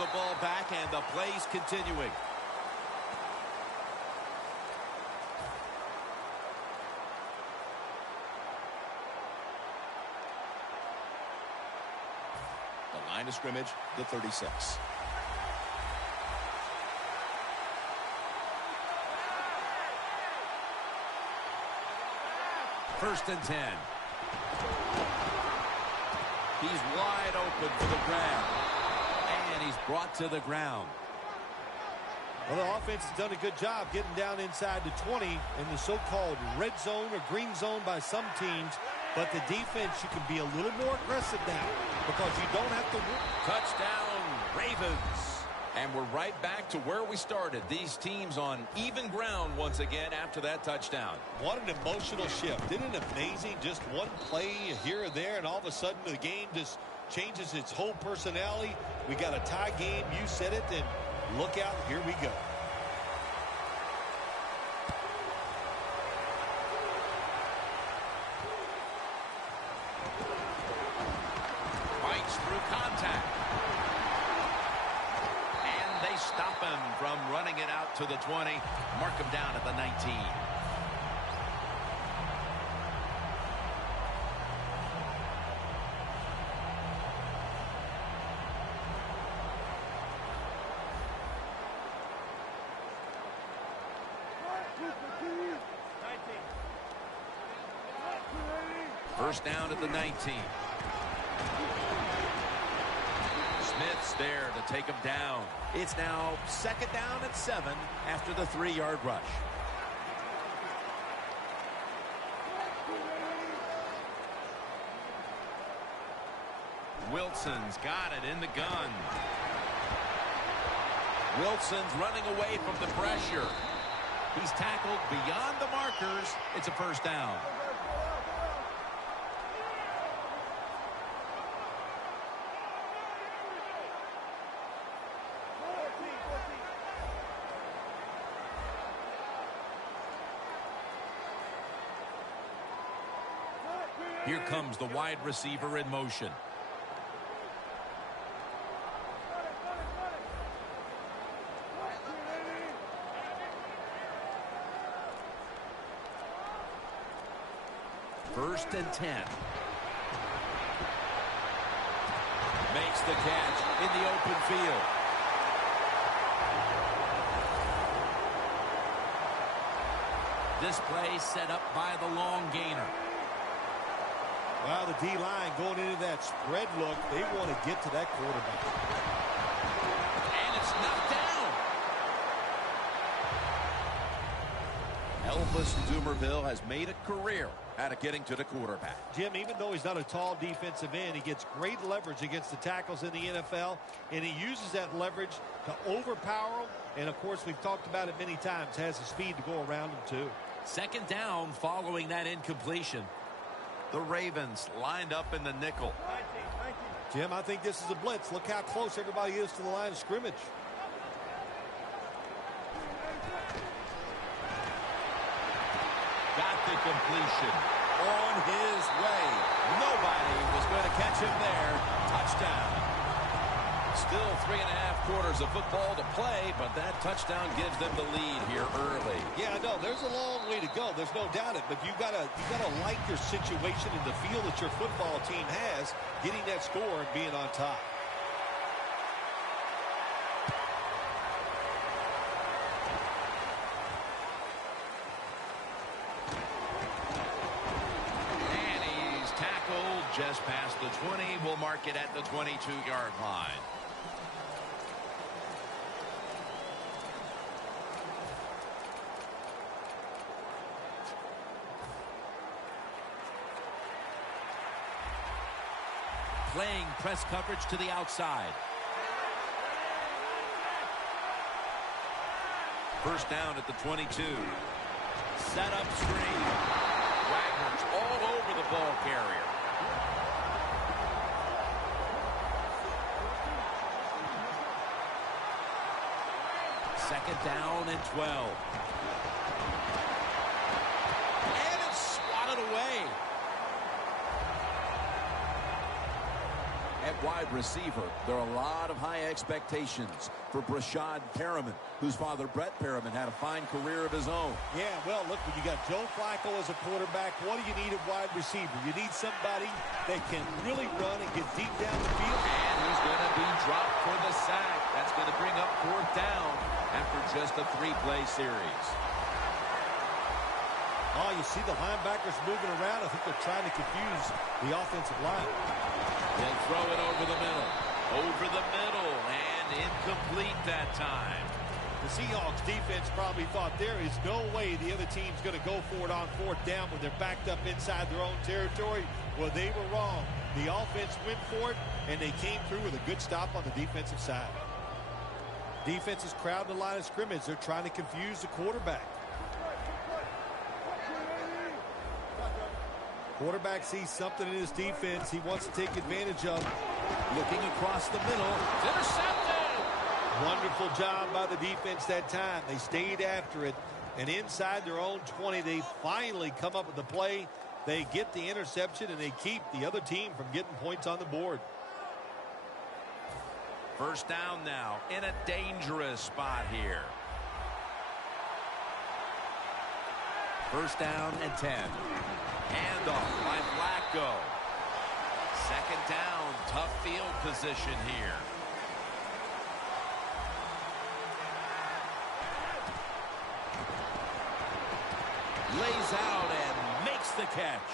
the ball back, and the play's continuing. The line of scrimmage, the 36. First and 10. He's wide open for the grab. And he's brought to the ground. Well, the offense has done a good job getting down inside the 20 in the so-called red zone or green zone by some teams. But the defense, you can be a little more aggressive now because you don't have to. Touchdown, Ravens. And we're right back to where we started. These teams on even ground once again after that touchdown. What an emotional shift. Isn't it amazing? Just one play here or there, and all of a sudden the game just changes its whole personality. We got a tie game. You said it, and look out. Here we go. Fights through contact. Stop him from running it out to the 20. Mark him down at the 19. First down at the 19. Smith's there to take him down. It's now second down at 7 after the 3-yard rush. Wilson's got it in the gun. Wilson's running away from the pressure. He's tackled beyond the markers. It's a first down. Here comes the wide receiver in motion. First and 10. Makes the catch in the open field. This play set up by the long gainer. Well, the D-line going into that spread look, they want to get to that quarterback. And it's knocked down. Elvis Dumerville has made a career out of getting to the quarterback. Jim, even though he's not a tall defensive end, he gets great leverage against the tackles in the NFL, and he uses that leverage to overpower them. And, of course, we've talked about it many times, has the speed to go around them, too. Second down following that incompletion. The Ravens lined up in the nickel. Jim, I think this is a blitz. Look how close everybody is to the line of scrimmage. Got the completion. On his way. Nobody was going to catch him there. Touchdown. Still 3.5 quarters of football to play, but that touchdown gives them the lead here early. Yeah, I know. There's a long way to go. There's no doubt it. But you gotta like your situation and the feel that your football team has, getting that score and being on top. And he's tackled just past the 20. We'll mark it at the 22-yard line. Playing press coverage to the outside. First down at the 22. Set up screen. Wagner's all over the ball carrier. Second down and 12. And it's swatted away. At wide receiver, there are a lot of high expectations for Brashad Perriman, whose father, Brett Perriman, had a fine career of his own. Yeah, well, look, when you got Joe Flacco as a quarterback, what do you need at wide receiver? You need somebody that can really run and get deep down the field. And he's going to be dropped for the sack. That's going to bring up 4th down after just a 3-play series. Oh, you see the linebackers moving around. I think they're trying to confuse the offensive line. They'll throw it over the middle. Over the middle, and incomplete that time. The Seahawks defense probably thought there is no way the other team's going to go for it on 4th down when they're backed up inside their own territory. Well, they were wrong. The offense went for it, and they came through with a good stop on the defensive side. Defense is crowding the line of scrimmage. They're trying to confuse the quarterback. Quarterback sees something in his defense he wants to take advantage of. Looking across the middle. Intercepted! Wonderful job by the defense that time. They stayed after it. And inside their own 20, they finally come up with the play. They get the interception, and they keep the other team from getting points on the board. 1st down now in a dangerous spot here. 1st down and 10. Handoff by Flacco. 2nd down, tough field position here. Lays out and makes the catch.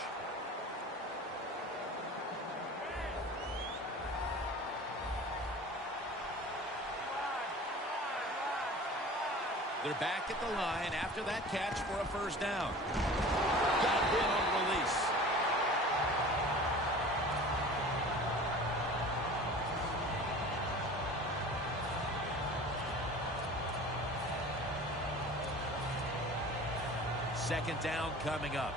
They're back at the line after that catch for a 1st down. Got hit on release. Second down coming up.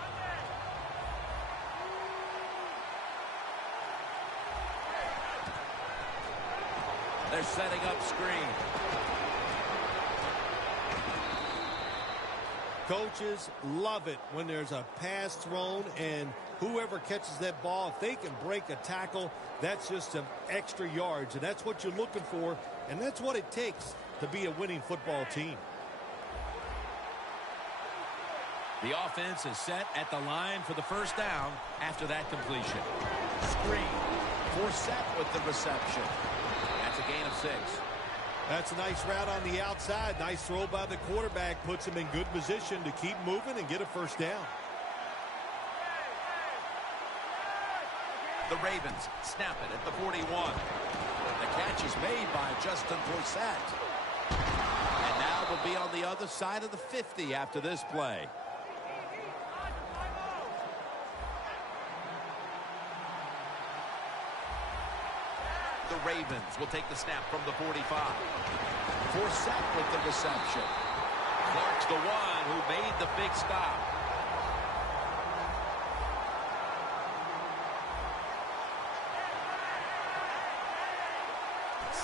They're setting up screen. Coaches love it when there's a pass thrown, and whoever catches that ball, if they can break a tackle, that's just some extra yards, and that's what you're looking for, and that's what it takes to be a winning football team. The offense is set at the line for the 1st down after that completion. Screen. Forsett with the reception. That's a gain of 6. That's a nice route on the outside. Nice throw by the quarterback. Puts him in good position to keep moving and get a 1st down. The Ravens snap it at the 41. The catch is made by Justin Forsett. And now we'll be on the other side of the 50 after this play. The Ravens will take the snap from the 45. Forsett with the reception. Clark's the one who made the big stop.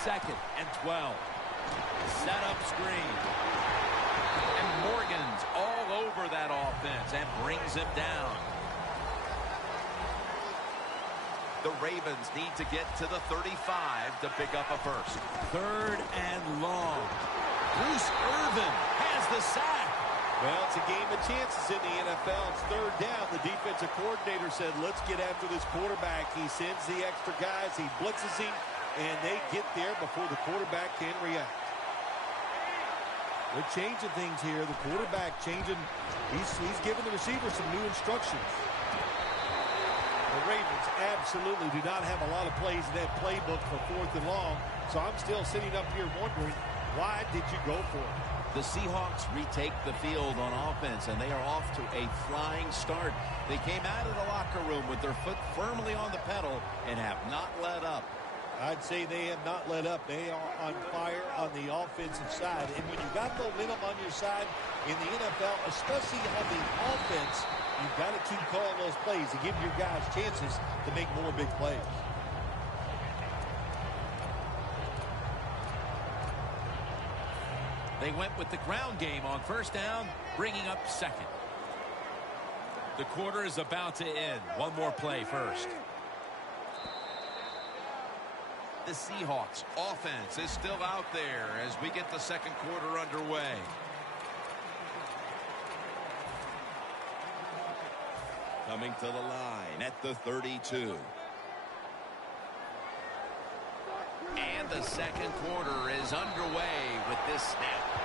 Second and 12. Set up screen. And Morgan's all over that offense and brings him down. The Ravens need to get to the 35 to pick up a 1st. 3rd and long. Bruce Irvin has the sack. Well, it's a game of chances in the NFL. It's 3rd down. The defensive coordinator said, let's get after this quarterback. He sends the extra guys. He blitzes him, and they get there before the quarterback can react. They're changing things here. The quarterback changing. He's giving the receiver some new instructions. The Ravens absolutely do not have a lot of plays in that playbook for 4th and long. So I'm still sitting up here wondering, why did you go for it? The Seahawks retake the field on offense, and they are off to a flying start. They came out of the locker room with their foot firmly on the pedal and have not let up. I'd say they have not let up. They are on fire on the offensive side. And when you got momentum on your side in the NFL, especially on the offense, you've got to keep calling those plays and give your guys chances to make more big plays. They went with the ground game on 1st down, bringing up 2nd. The quarter is about to end. One more play first. The Seahawks offense is still out there as we get the second quarter underway. Coming to the line at the 32. And the second quarter is underway with this snap.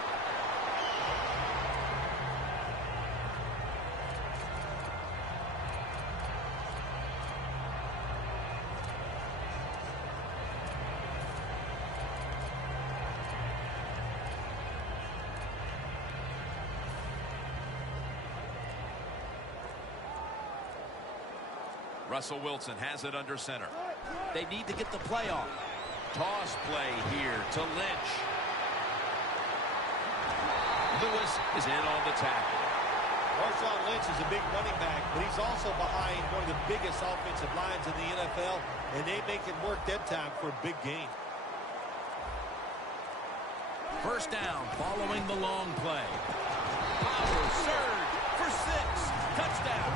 Russell Wilson has it under center. They need to get the play off. Toss play here to Lynch. Lewis is in on the tackle. Marshawn Lynch is a big running back, but he's also behind one of the biggest offensive lines in the NFL, and they make it work that time for a big gain. First down following the long play. Power surge for 6. Touchdown.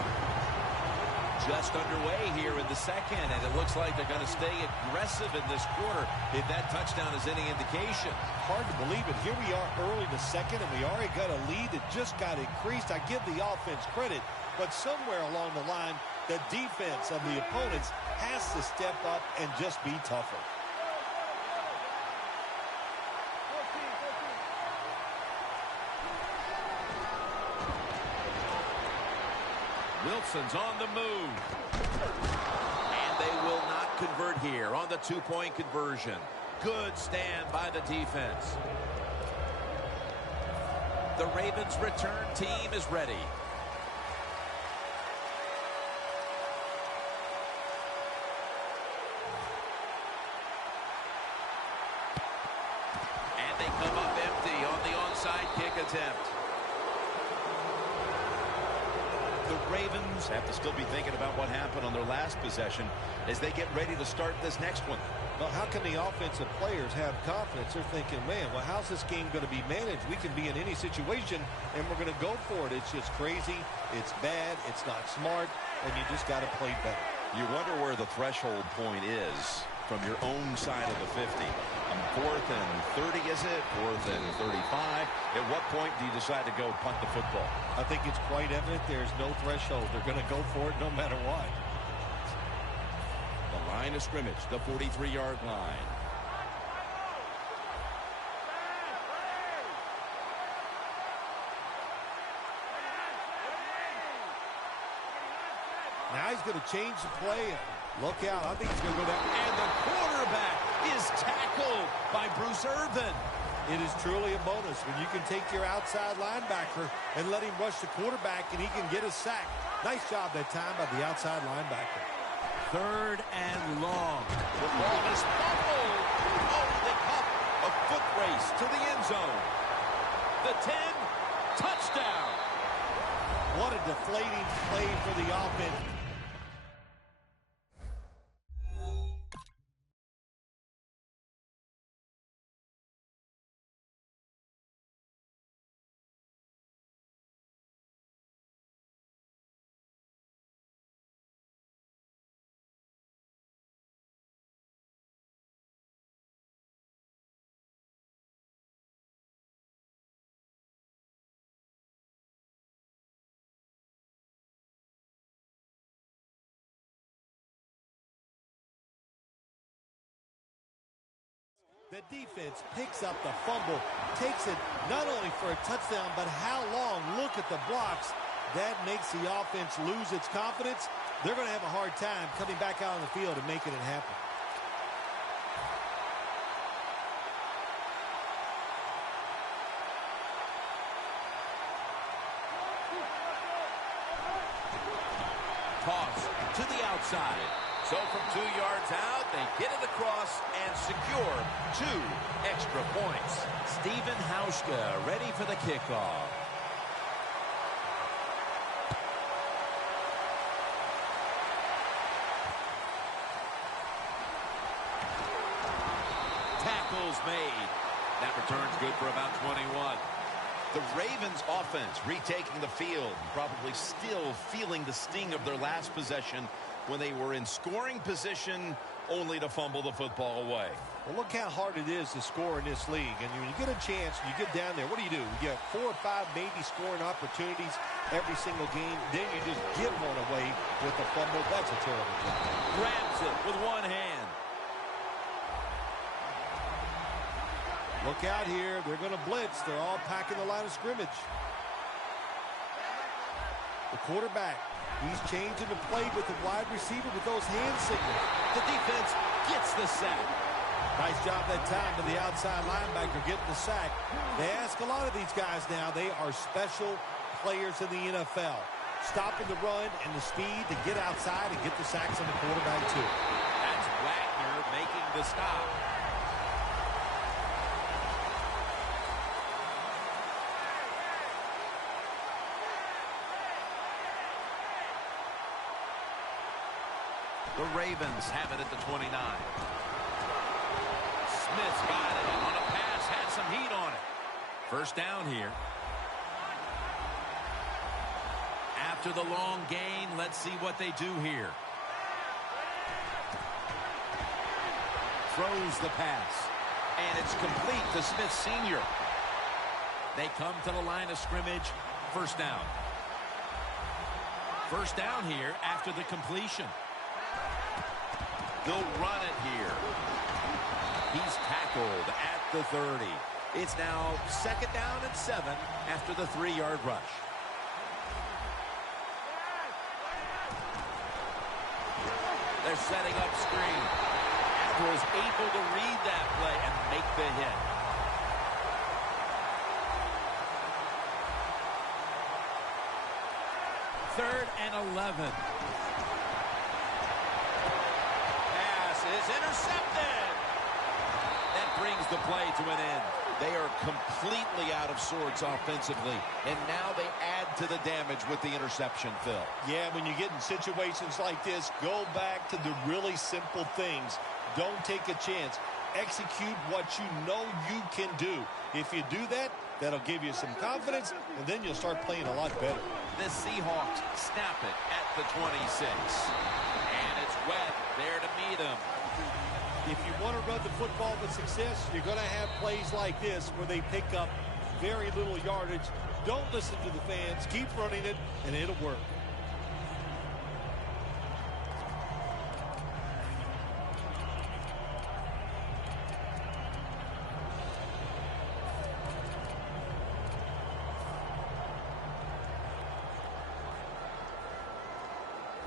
Just underway here in the second, and it looks like they're going to stay aggressive in this quarter if that touchdown is any indication. Hard to believe it. Here we are early in the second, and we already got a lead that just got increased. I give the offense credit, but somewhere along the line, the defense of the opponents has to step up and just be tougher. Wilson's on the move. And they will not convert here on the two-point conversion. Good stand by the defense. The Ravens' return team is ready. And they come up empty on the onside kick attempt. The Ravens have to still be thinking about what happened on their last possession as they get ready to start this next one. Well, how can the offensive players have confidence? They're thinking, man, well, how's this game going to be managed? We can be in any situation, and we're going to go for it. It's just crazy. It's bad. It's not smart, and you just got to play better. You wonder where the threshold point is from your own side of the 50. 4th and 30, is it? 4th and 35. At what point do you decide to go punt the football? I think it's quite evident there's no threshold. They're going to go for it no matter what. The line of scrimmage, the 43-yard line. Now he's going to change the play. Look out. I think he's going to go down. And the quarterback is tackled by Bruce Irvin. It is truly a bonus when you can take your outside linebacker and let him rush the quarterback and he can get a sack. Nice job that time by the outside linebacker. 3rd and long. The ball is fumbled. Oh, they caught a foot race to the end zone. The 10, touchdown. What a deflating play for the offense. The defense picks up the fumble, takes it not only for a touchdown, but how long? Look at the blocks. That makes the offense lose its confidence. They're going to have a hard time coming back out on the field and making it happen. Toss to the outside. So from 2 yards out, they get it across and secure 2 extra points. Stephen Hauschka ready for the kickoff. Tackles made. That return's good for about 21. The Ravens offense retaking the field, probably still feeling the sting of their last possession when they were in scoring position only to fumble the football away. Well, look how hard it is to score in this league. And when you get a chance, you get down there, what do? You get 4 or 5 maybe scoring opportunities every single game. Then you just give one away with a fumble. That's a terrible job. Grabs it with one hand. Look out here. They're going to blitz. They're all packing the line of scrimmage. The quarterback, he's changing the play with the wide receiver with those hand signals. The defense gets the sack. Nice job that time to the outside linebacker getting the sack. They ask a lot of these guys now. They are special players in the NFL. Stopping the run and the speed to get outside and get the sacks on the quarterback too. That's Wagner making the stop. The Ravens have it at the 29. Smith's got it on a pass, had some heat on it. First down here. After the long gain, let's see what they do here. Throws the pass. And it's complete to Smith Sr. They come to the line of scrimmage. First down. First down here after the completion. They'll run it here. He's tackled at the 30. It's now 2nd down and 7 after the 3-yard rush. They're setting up screen. April's able to read that play and make the hit. Third and 11. Is intercepted. That brings the play to an end. They are completely out of sorts offensively, and now they add to the damage with the interception, Phil. Yeah, when you get in situations like this, go back to the really simple things. Don't take a chance. Execute what you know you can do. If you do that, that'll give you some confidence, and then you'll start playing a lot better. The Seahawks snap it at the 26. And it's Webb there to meet him. If you want to run the football with success, you're going to have plays like this where they pick up very little yardage. Don't listen to the fans. Keep running it, and it'll work.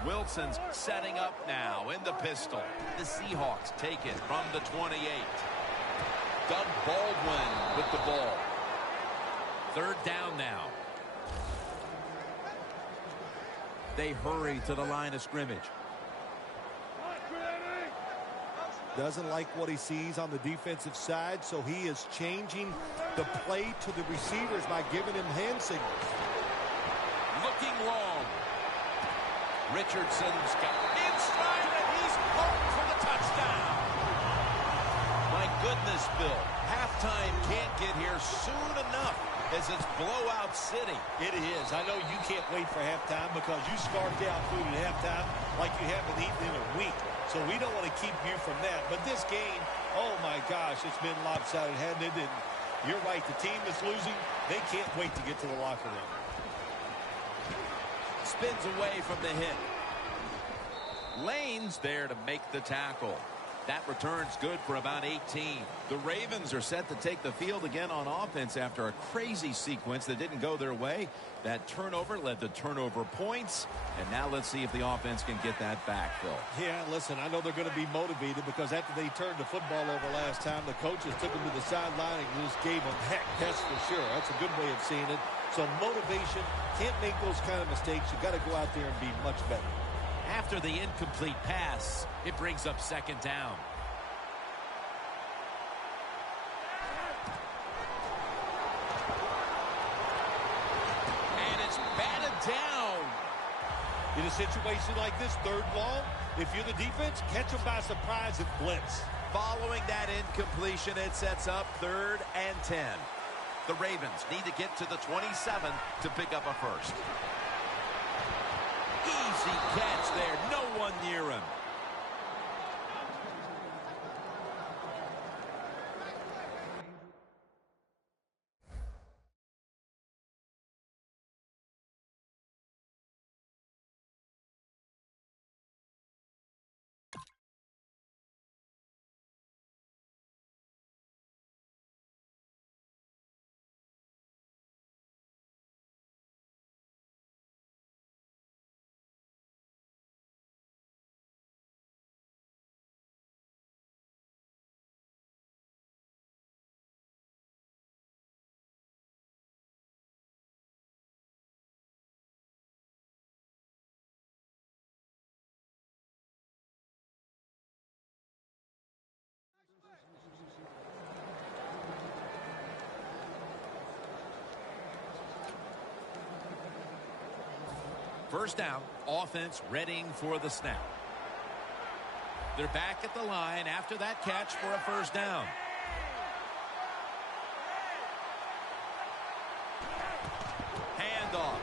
Wilson's setting up now in the pistol. The Seahawks take it from the 28. Doug Baldwin with the ball. 3rd down now. They hurry to the line of scrimmage. Doesn't like what he sees on the defensive side, so he is changing the play to the receivers by giving him hand signals. Looking long. Richardson's got in stride, and he's home for the touchdown. My goodness, Bill. Halftime can't get here soon enough as it's blowout city. It is. I know you can't wait for halftime because you scarfed out food at halftime like you haven't eaten in a week. So we don't want to keep you from that. But this game, oh my gosh, it's been lopsided, hasn't it? And you're right, the team that's losing, they can't wait to get to the locker room. Spins away from the hit. Lane's there to make the tackle. That return's good for about 18. The Ravens are set to take the field again on offense after a crazy sequence that didn't go their way. That turnover led to turnover points. And now let's see if the offense can get that back, Phil. Yeah, listen, I know they're going to be motivated because after they turned the football over last time, the coaches took them to the sideline and just gave them heck, that's for sure. That's a good way of seeing it. So motivation, can't make those kind of mistakes. You got to go out there and be much better. After the incomplete pass, it brings up 2nd down. And it's batted down. In a situation like this, 3rd long, if you're the defense, catch them by surprise and blitz. Following that incompletion, it sets up 3rd and 10. The Ravens need to get to the 27 to pick up a first. Easy catch there. No one near him. First down, offense readying for the snap. They're back at the line after that catch for a first down. Handoff.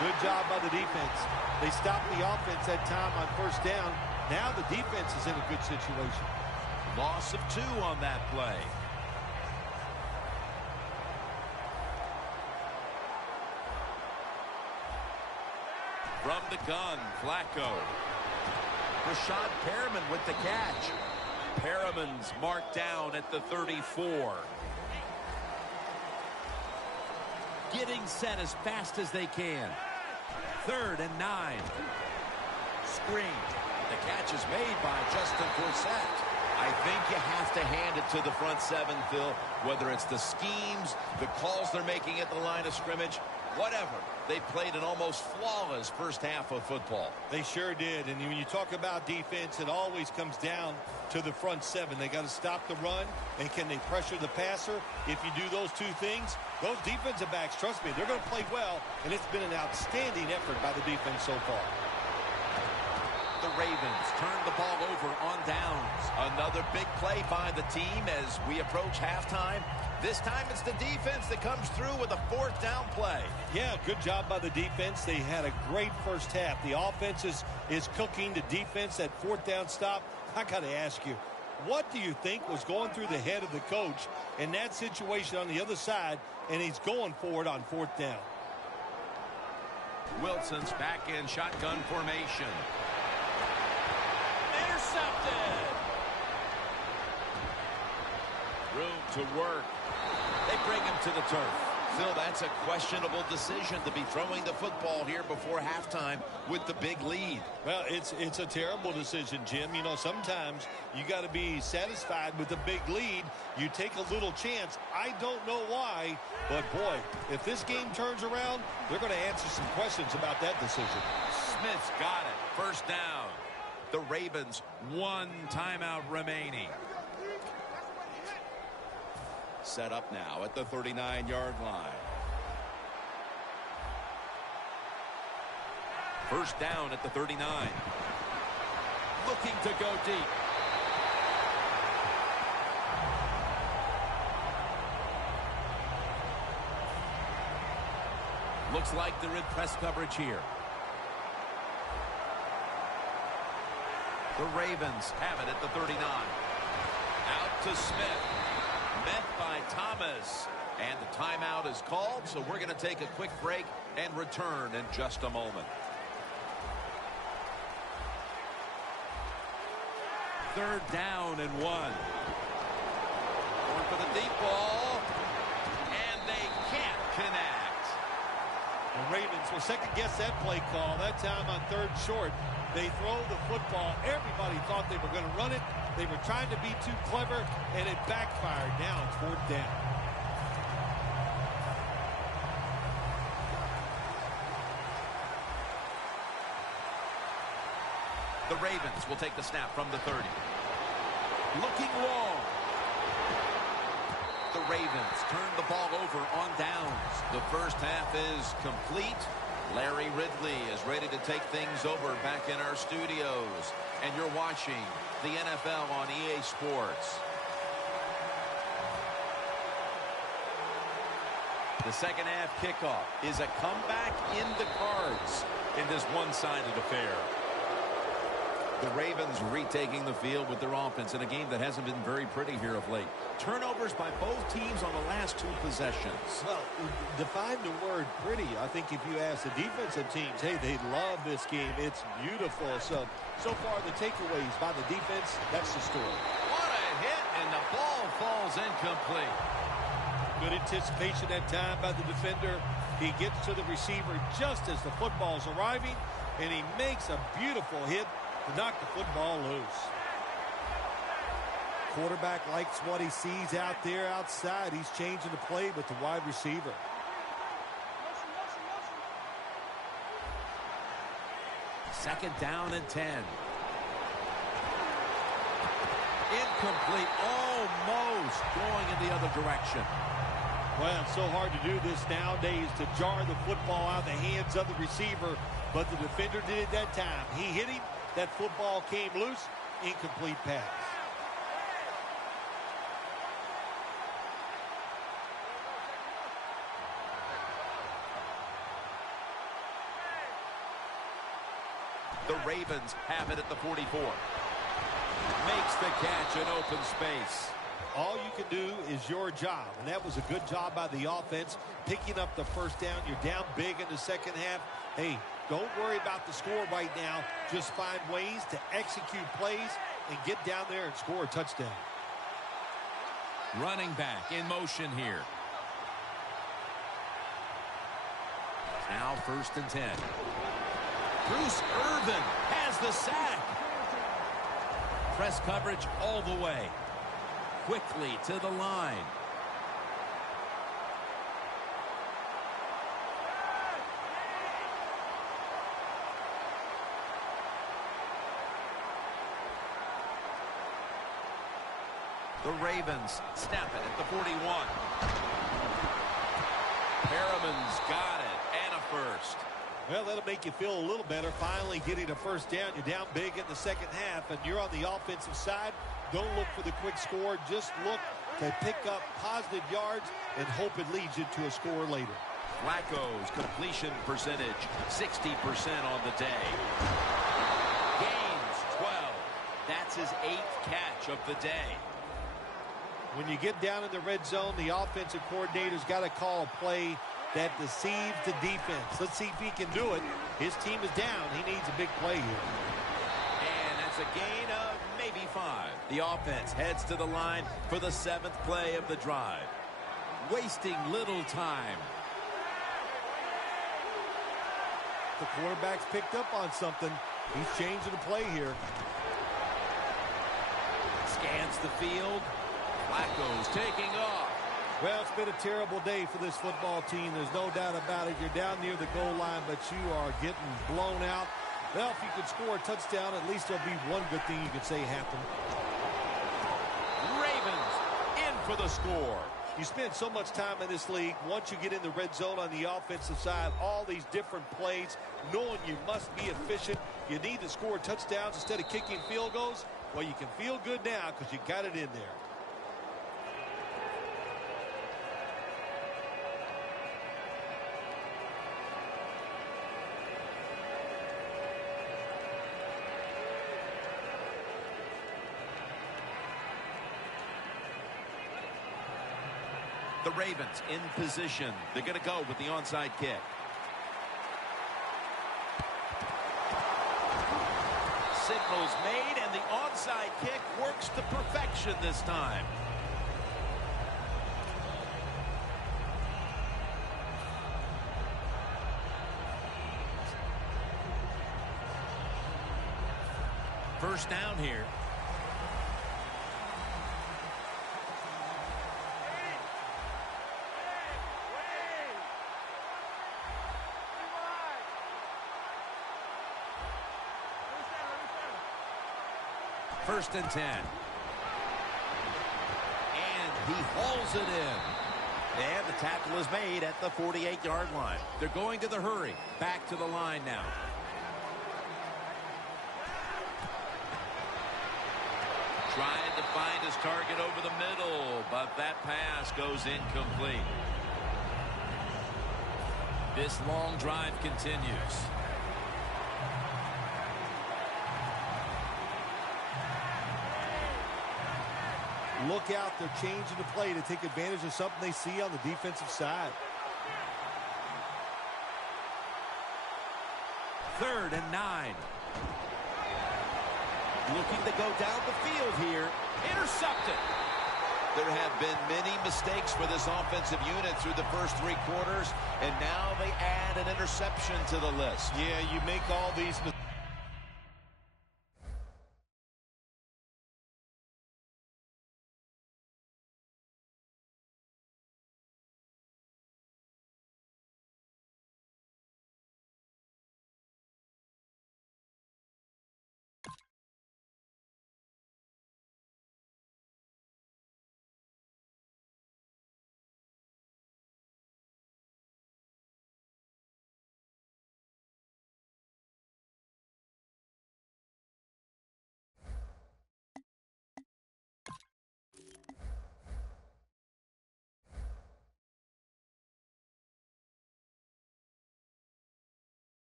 Good job by the defense. They stopped the offense that time on first down. Now the defense is in a good situation. Loss of 2 on that play. From the gun, Flacco. Rashad Perriman with the catch. Perriman's marked down at the 34. Getting set as fast as they can. 3rd and 9. Screen. The catch is made by Justin Forsett. I think you have to hand it to the front 7, Phil. Whether it's the schemes, the calls they're making at the line of scrimmage, whatever. They played an almost flawless first half of football. They sure did. And when you talk about defense, it always comes down to the front 7. They got to stop the run, and can they pressure the passer? If you do those 2 things, those defensive backs, trust me, they're going to play well, and it's been an outstanding effort by the defense so far. The Ravens turn the ball over on downs. Another big play by the team as we approach halftime. This time it's the defense that comes through with a 4th down play. Yeah, good job by the defense. They had a great first half. The offense is cooking. The defense, that 4th down stop. I got to ask you, what do you think was going through the head of the coach in that situation on the other side, and he's going for it on 4th down? Wilson's back in shotgun formation. Intercepted. Room to work. They bring him to the turf. Phil, that's a questionable decision to be throwing the football here before halftime with the big lead. Well, it's a terrible decision, Jim. You know, sometimes you got to be satisfied with the big lead. You take a little chance. I don't know why, but boy, if this game turns around, they're going to answer some questions about that decision. Smith's got it. First down. The Ravens, 1 timeout remaining. Set up now at the 39-yard line. First down at the 39. Looking to go deep. Looks like they're in press coverage here. The Ravens have it at the 39. Out to Smith. Met by Thomas. And the timeout is called, so we're going to take a quick break and return in just a moment. 3rd down and 1. Going for the deep ball. And they can't connect. The Ravens will second-guess that play call. That time on 3rd short. They throw the football. Everybody thought they were going to run it. They were trying to be too clever, and it backfired. Now it's 4th down. The Ravens will take the snap from the 30. Looking long. The Ravens turn the ball over on downs. The first half is complete. Larry Ridley is ready to take things over back in our studios. And you're watching the NFL on EA Sports. The second half kickoff is a comeback in the cards in this one-sided affair. The Ravens retaking the field with their offense in a game that hasn't been very pretty here of late. Turnovers by both teams on the last 2 possessions. Well, define the word pretty. I think if you ask the defensive teams, hey, they love this game. It's beautiful. So far the takeaways by the defense, that's the story. What a hit, and the ball falls incomplete. Good anticipation that time by the defender. He gets to the receiver just as the football's arriving, and he makes a beautiful hit to knock the football loose. Quarterback likes what he sees out there outside. He's changing the play with the wide receiver. Second down and 10. Incomplete, almost going in the other direction. Well, it's so hard to do this nowadays, to jar the football out of the hands of the receiver, but the defender did it that time. He hit him, that football came loose, incomplete pass. The Ravens have it at the 44. Makes the catch in open space. All you can do is your job, and that was a good job by the offense, picking up the first down. You're down big in the second half. Hey, don't worry about the score right now. Just find ways to execute plays and get down there and score a touchdown. Running back in motion here. Now 1st and 10. Bruce Irvin has the sack. Press coverage all the way. Quickly to the line. The Ravens snap it at the 41. Perriman's got it, and a first. Well, that'll make you feel a little better. Finally getting a first down. You're down big in the second half, and you're on the offensive side. Don't look for the quick score. Just look to pick up positive yards and hope it leads you to a score later. Flacco's completion percentage, 60% on the day. Gains 12. That's his 8th catch of the day. When you get down in the red zone, the offensive coordinator's got to call a play that deceives the defense. Let's see if he can do it. His team is down. He needs a big play here. And that's a gain of maybe 5. The offense heads to the line for the 7th play of the drive. Wasting little time. The quarterback's picked up on something. He's changing the play here. Scans the field. Flacco's taking off. Well, it's been a terrible day for this football team. There's no doubt about it. You're down near the goal line, but you are getting blown out. Well, if you could score a touchdown, at least there'll be one good thing you could say happened. Ravens in for the score. You spend so much time in this league. Once you get in the red zone on the offensive side, all these different plays, knowing you must be efficient. You need to score touchdowns instead of kicking field goals. Well, you can feel good now because you got it in there. The Ravens in position. They're going to go with the onside kick. Signals made, and the onside kick works to perfection this time. First down here. First and 10. And he hauls it in. And the tackle is made at the 48-yard line. They're going to the hurry. Back to the line now. Trying to find his target over the middle, but that pass goes incomplete. This long drive continues. Look out, they're changing the play to take advantage of something they see on the defensive side. 3rd and 9. Looking to go down the field here. Intercepted. There have been many mistakes for this offensive unit through the first 3 quarters, and now they add an interception to the list. Yeah, you make all these mistakes.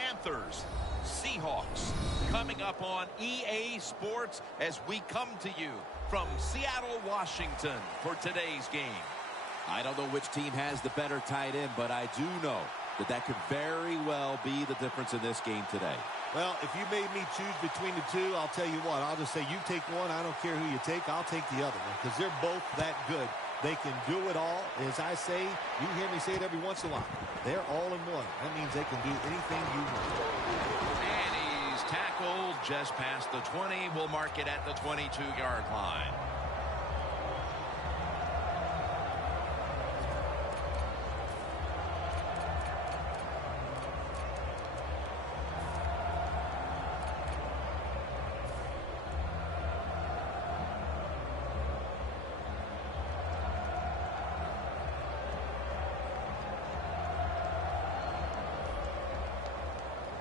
Panthers, Seahawks, coming up on EA Sports as we come to you from Seattle, Washington for today's game. I don't know which team has the better tight end, but I do know that could very well be the difference in this game today. Well, if you made me choose between the two, I'll tell you what. I'll just say you take one. I don't care who you take. I'll take the other one because they're both that good. They can do it all. As I say, you hear me say it every once in a while. They're all in one. That means they can do anything you want. And he's tackled just past the 20. We'll mark it at the 22-yard line.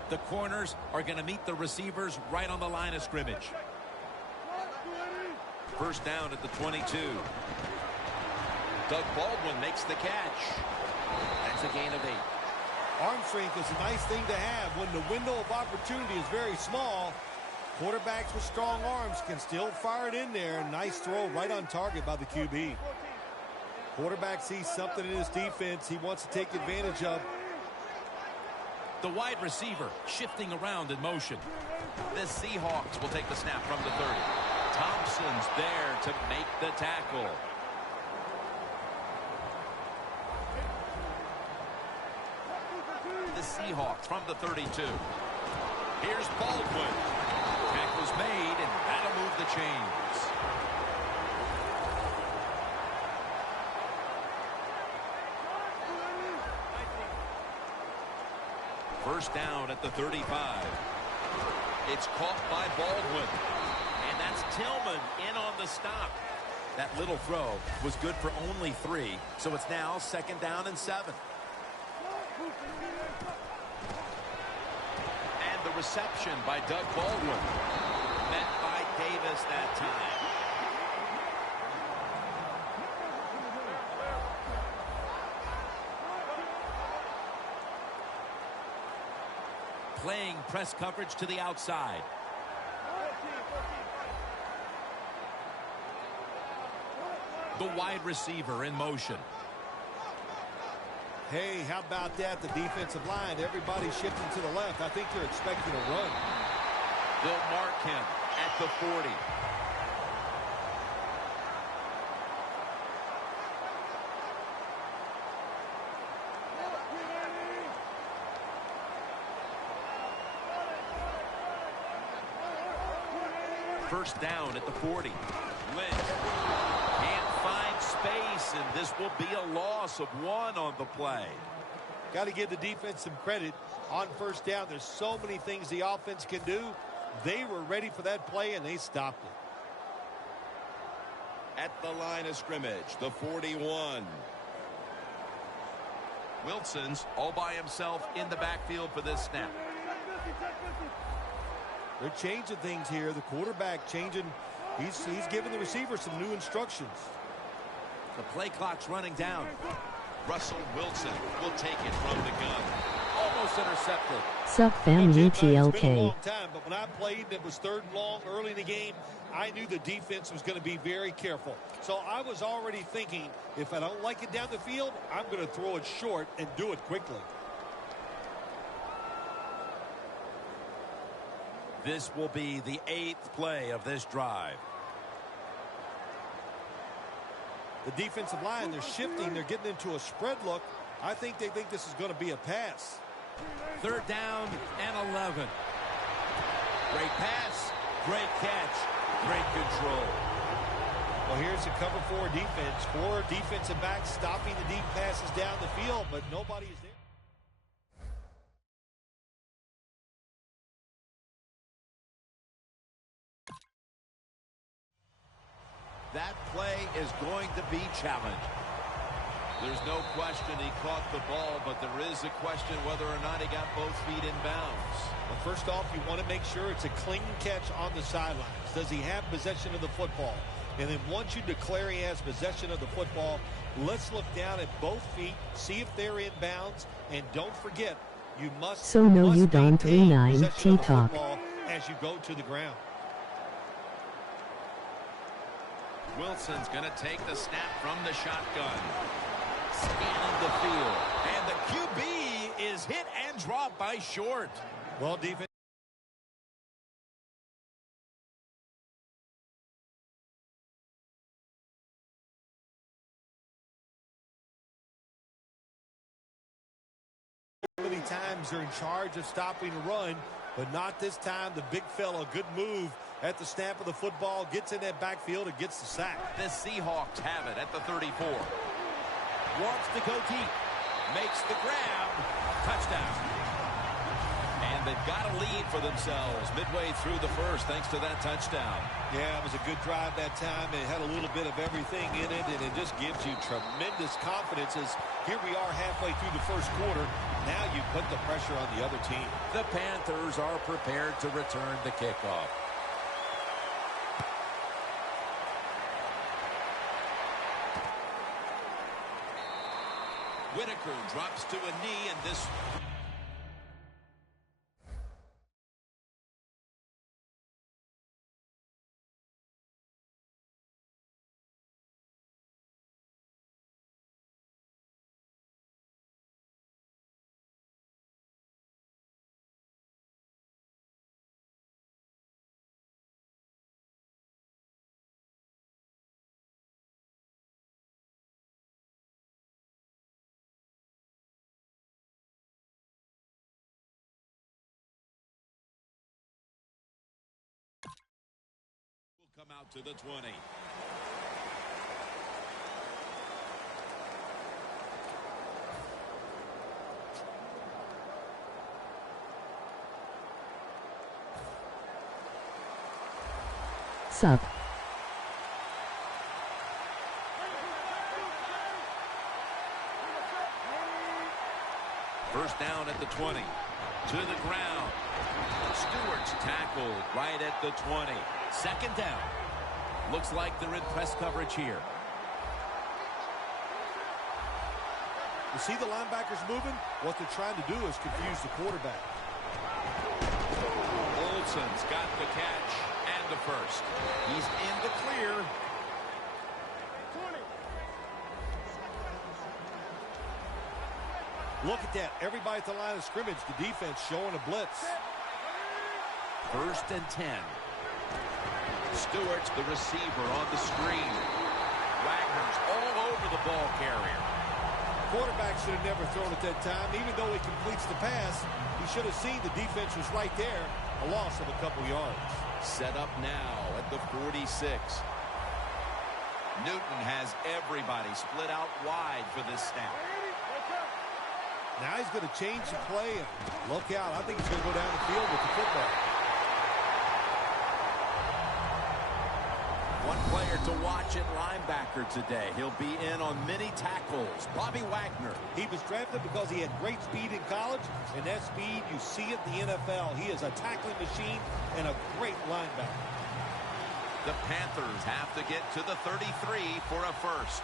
The corners are going to meet the receivers right on the line of scrimmage. First down at the 22. Doug Baldwin makes the catch. That's a gain of 8. Arm strength is a nice thing to have when the window of opportunity is very small. Quarterbacks with strong arms can still fire it in there. Nice throw right on target by the QB. Quarterback sees something in his defense he wants to take advantage of. The wide receiver shifting around in motion. The Seahawks will take the snap from the 30. Thompson's there to make the tackle. The Seahawks from the 32. Here's Baldwin. Tackle's made, and that'll move the chains. First down at the 35. It's caught by Baldwin. And that's Tillman in on the stop. That little throw was good for only 3, so it's now 2nd down and 7. And the reception by Doug Baldwin. Met by Davis that time. Playing press coverage to the outside. The wide receiver in motion. Hey, how about that? The defensive line, everybody's shifting to the left. I think they're expecting a run. They'll mark him at the 40. First down at the 40. Lynch can't find space, and this will be a loss of 1 on the play. Got to give the defense some credit on first down. There's so many things the offense can do. They were ready for that play, and they stopped it. At the line of scrimmage, the 41. Wilson's all by himself in the backfield for this snap. They're changing things here. The quarterback changing. He's giving the receiver some new instructions. The play clock's running down. Russell Wilson will take it from the gun. Almost intercepted. Sup fam It's been a long UTLK. time, but when I played and it was 3rd and long early in the game, I knew the defense was going to be very careful. So I was already thinking, if I don't like it down the field, I'm going to throw it short and do it quickly. This will be the 8th play of this drive. The defensive line, they're shifting. They're getting into a spread look. I think they think this is going to be a pass. 3rd down and 11. Great pass, great catch, great control. Well, here's the cover 4 defense. 4 defensive backs stopping the deep passes down the field, but nobody is there. That play is going to be challenged. There's no question he caught the ball, but there is a question whether or not he got both feet in bounds. Well, first off, you want to make sure it's a clean catch on the sidelines. Does he have possession of the football? And then once you declare he has possession of the football, let's look down at both feet, see if they're in bounds, and don't forget, You must So no you don't maintain 39 possession of the T-Talk. football as you go to the ground. Wilson's going to take the snap from the shotgun. Scanning the field. And the QB is hit and dropped by Short. Well, defense. Many times they're in charge of stopping the run, but not this time. The big fella, good move at the snap of the football, gets in that backfield and gets the sack. The Seahawks have it at the 34. Wants to go deep. Makes the grab. Touchdown. And they've got a lead for themselves midway through the first thanks to that touchdown. Yeah, it was a good drive that time. It had a little bit of everything in it, and it just gives you tremendous confidence as here we are halfway through the first quarter. Now you put the pressure on the other team. The Panthers are prepared to return the kickoff. Whitaker drops to a knee, and this... will come out to the 20. Sup. First down at the 20. To the ground. Stewart's tackled right at the 20. Second down. Looks like they're in press coverage here. You see the linebackers moving? What they're trying to do is confuse the quarterback. Olsen's got the catch and the first. He's in the clear. Look at that. Everybody at the line of scrimmage, the defense showing a blitz. First and 10. Stewart's the receiver on the screen. Wagner's all over the ball carrier. Quarterback should have never thrown at that time. Even though he completes the pass, he should have seen the defense was right there. A loss of a couple yards. Set up now at the 46. Newton has everybody split out wide for this snap. Now he's going to change the play and look out. I think he's going to go down the field with the football. One player to watch at linebacker today. He'll be in on many tackles. Bobby Wagner. He was drafted because he had great speed in college, and that speed you see it in the NFL. He is a tackling machine and a great linebacker. The Panthers have to get to the 33 for a first.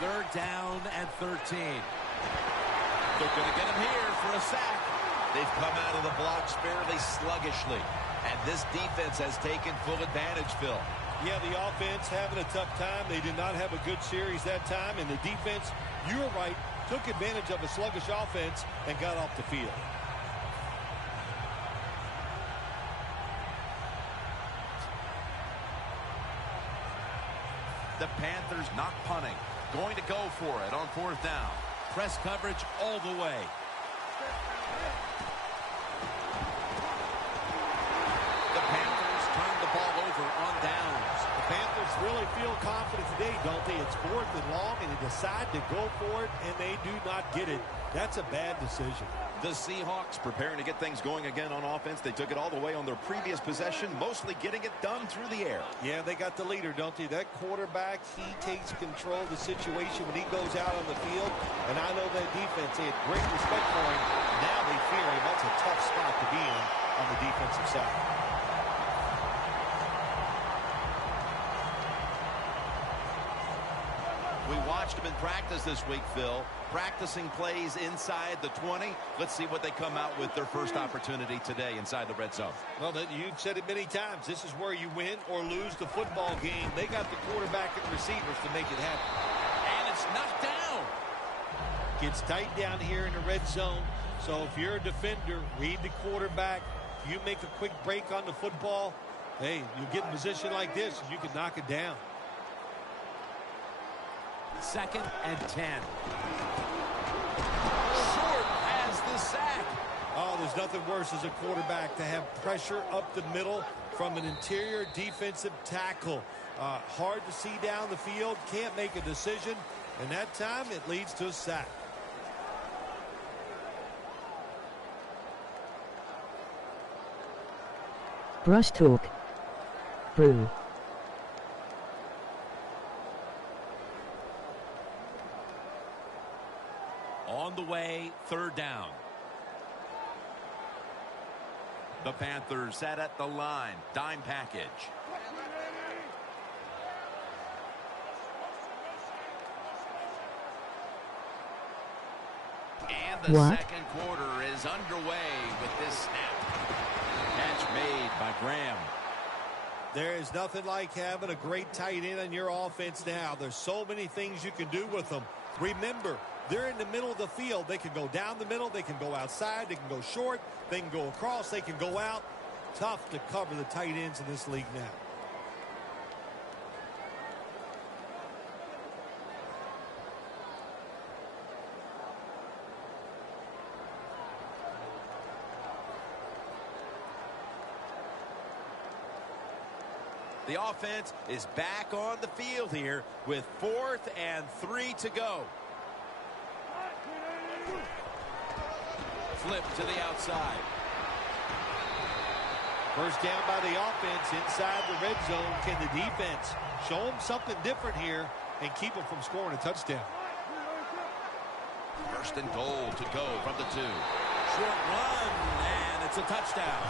Third down and 13. They're going to get him here for a sack. They've come out of the blocks fairly sluggishly. And this defense has taken full advantage, Phil. Yeah, the offense having a tough time. They did not have a good series that time. And the defense, you were right, took advantage of a sluggish offense and got off the field. The Panthers not punting. Going to go for it on fourth down. Press coverage all the way. The Panthers turn the ball over on downs. The Panthers really feel confident today, don't they? It's fourth and long, and they decide to go for it, and they do not get it. That's a bad decision. The Seahawks preparing to get things going again on offense. They took it all the way on their previous possession, mostly getting it done through the air. Yeah, they got the leader, don't they? That quarterback, he takes control of the situation when he goes out on the field. And I know that defense, they had great respect for him. Now they fear him. That's a tough spot to be in on the defensive side. We watch watched them in practice this week, Phil. Practicing plays inside the 20. Let's see what they come out with their first opportunity today inside the red zone. Well, you've said it many times. This is where you win or lose the football game. They got the quarterback and receivers to make it happen. And it's knocked down. Gets tight down here in the red zone. So if you're a defender, read the quarterback. If you make a quick break on the football, hey, you get in a position like this, you can knock it down. 2nd and 10. Short has the sack. Oh, there's nothing worse as a quarterback to have pressure up the middle from an interior defensive tackle. Hard to see down the field, can't make a decision, and that time it leads to a sack. Brush talk. Brew. On the way, 3rd down. The Panthers set at the line. Dime package. And the second quarter is underway with this snap. Catch made by Graham. There is nothing like having a great tight end on your offense now. There's so many things you can do with them. Remember, they're in the middle of the field. They can go down the middle. They can go outside. They can go short. They can go across. They can go out. Tough to cover the tight ends in this league now. The offense is back on the field here with 4th and 3 to go. Flip to the outside. First down by the offense inside the red zone. Can the defense show them something different here and keep them from scoring a touchdown? 1st and goal to go from the 2. Short run, and it's a touchdown.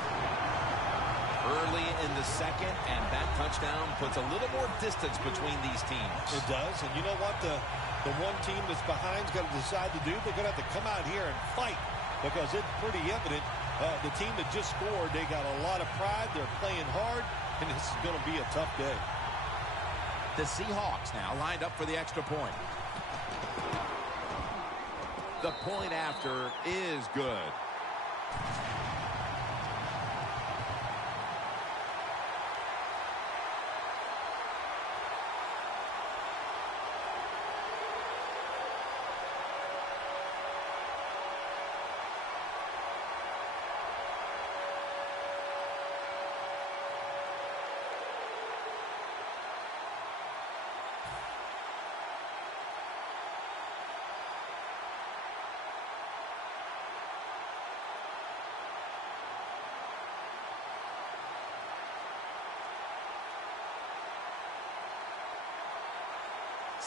Early in the 2nd, and that touchdown puts a little more distance between these teams. It does, and you know what? The one team that's behind's got to decide to do. They're going to have to come out here and fight because it's pretty evident. The team that just scored, they got a lot of pride. They're playing hard, and this is going to be a tough day. The Seahawks now lined up for the extra point. The point after is good.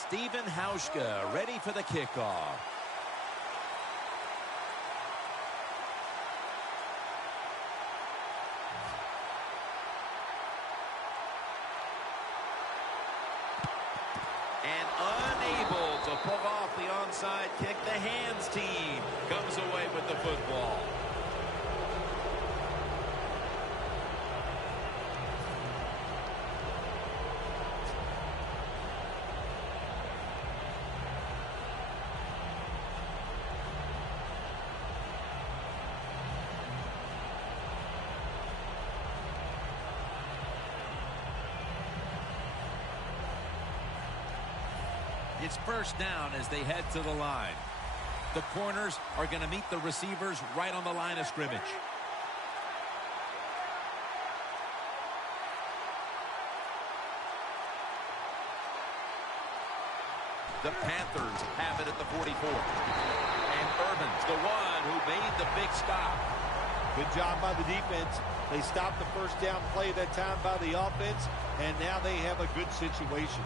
Stephen Hauschka ready for the kickoff. And unable to pull off the onside kick, the hands team comes away with the football. It's 1st down as they head to the line. The corners are going to meet the receivers right on the line of scrimmage. The Panthers have it at the 44. And Urban's the one who made the big stop. Good job by the defense. They stopped the first down play that time by the offense, and now they have a good situation.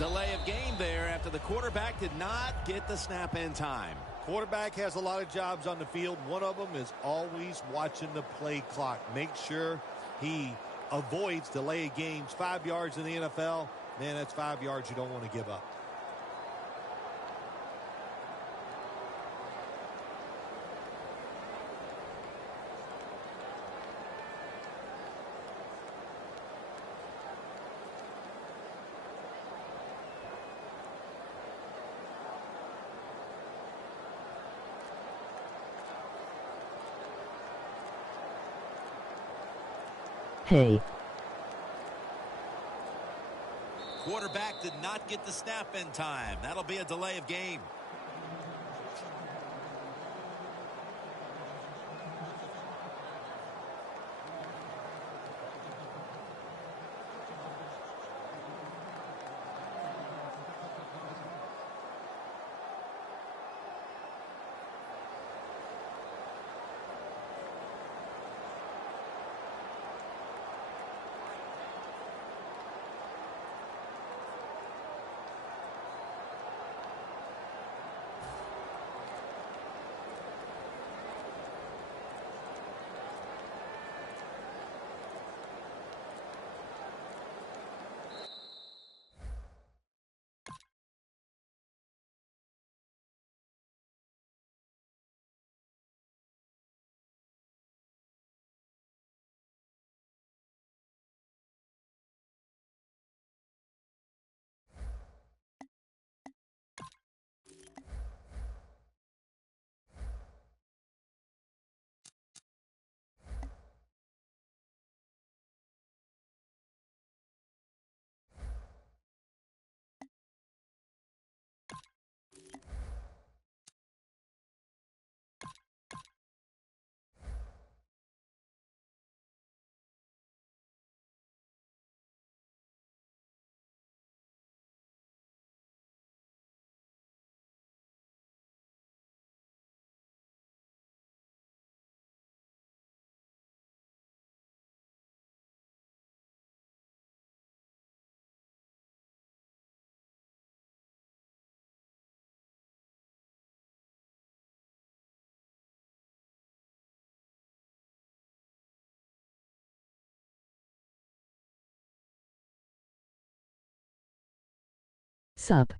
Delay of game there after the quarterback did not get the snap in time. Quarterback has a lot of jobs on the field. One of them is always watching the play clock. Make sure he avoids delay of games. 5 yards in the NFL, man, that's 5 yards you don't want to give up. Hey. Quarterback did not get the snap in time. That'll be a delay of game. Sub.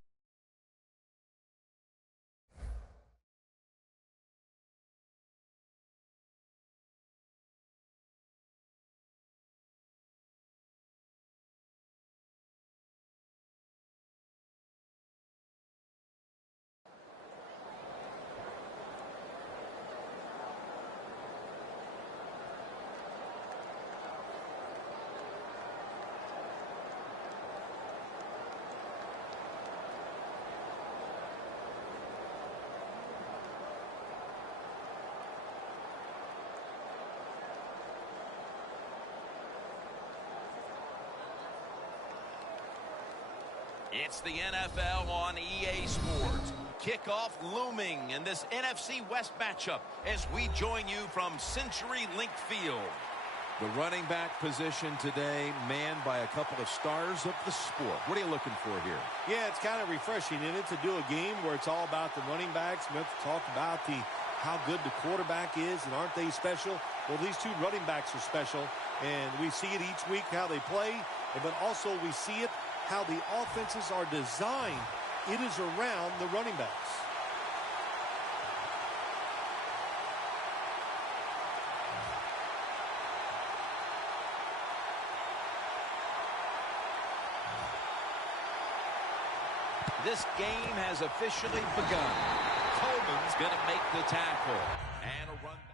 It's the NFL on EA Sports. Kickoff looming in this NFC West matchup as we join you from CenturyLink Field. The running back position today manned by a couple of stars of the sport. What are you looking for here? Yeah, it's kind of refreshing, isn't it, to do a game where it's all about the running backs. We have to talk about how good the quarterback is, and aren't they special? Well, these two running backs are special, and we see it each week how they play, but also we see it how the offenses are designed. It is around the running backs. This game has officially begun. Coleman's going to make the tackle. And a run back.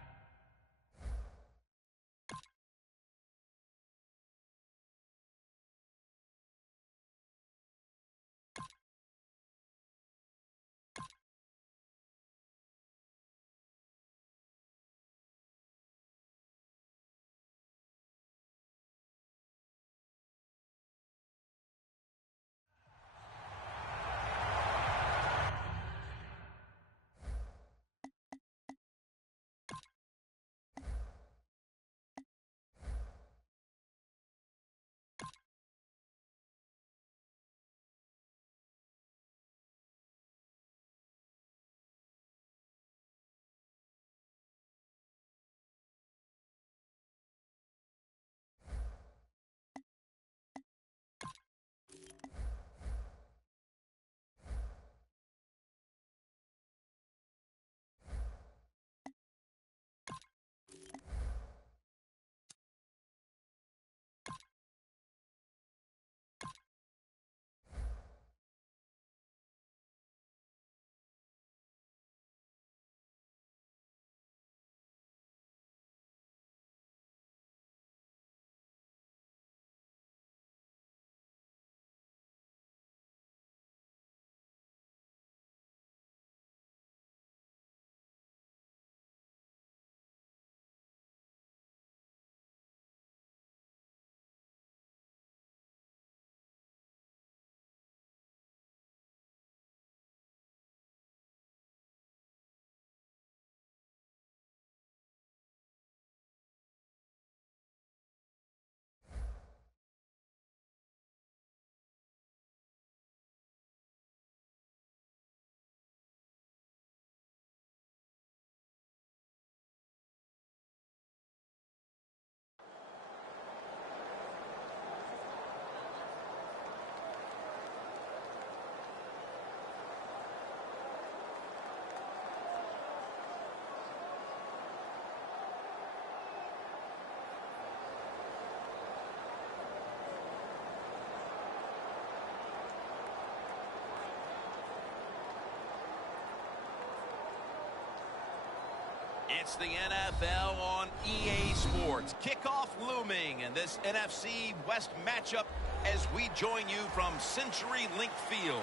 It's the NFL on EA Sports. Kickoff looming in this NFC West matchup as we join you from CenturyLink Field.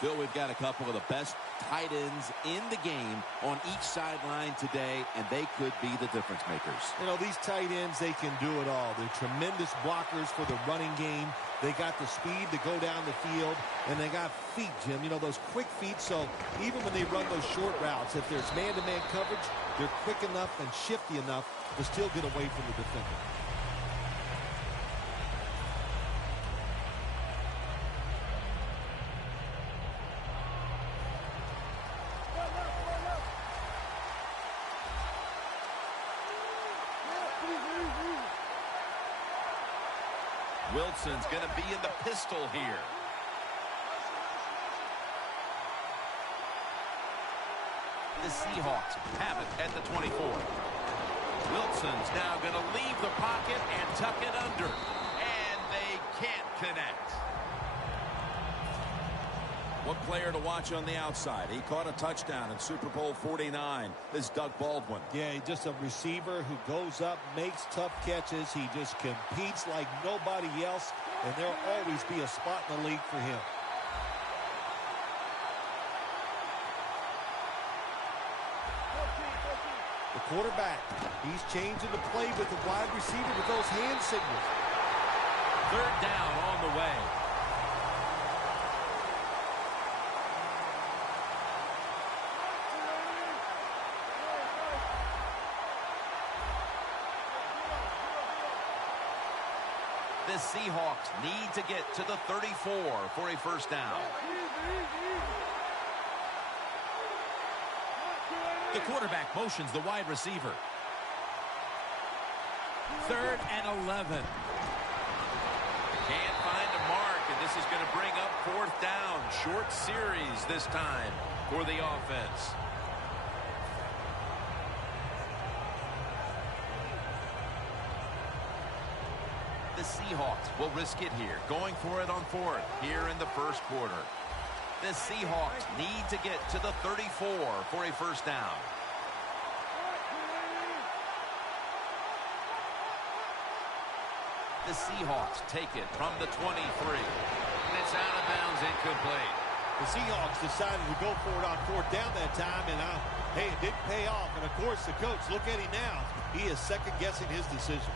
Phil, we've got a couple of the best tight ends in the game on each sideline today, and they could be the difference makers. You know, these tight ends, they can do it all. They're tremendous blockers for the running game. They got the speed to go down the field, and they got feet, Jim. You know, those quick feet, so even when they run those short routes, if there's man-to-man coverage, they're quick enough and shifty enough to still get away from the defender. Wilson's going to be in the pistol here. The Seahawks have it at the 24. Wilson's now going to leave the pocket and tuck it under. And they can't connect. What player to watch on the outside? He caught a touchdown in Super Bowl 49. This is Doug Baldwin. Yeah, just a receiver who goes up, makes tough catches. He just competes like nobody else, and there'll always be a spot in the league for him. The quarterback, he's changing the play with the wide receiver with those hand signals. Third down on the way. The Seahawks need to get to the 34 for a first down. The quarterback motions the wide receiver. 3rd and 11. Can't find a mark, and this is going to bring up 4th down. Short series this time for the offense. The Seahawks will risk it here, going for it on 4th here in the first quarter. The Seahawks need to get to the 34 for a first down. The Seahawks take it from the 23. And it's out of bounds, incomplete. The Seahawks decided to go for it on 4th down that time, and hey, it didn't pay off. And, of course, the coach, look at him now. He is second-guessing his decision.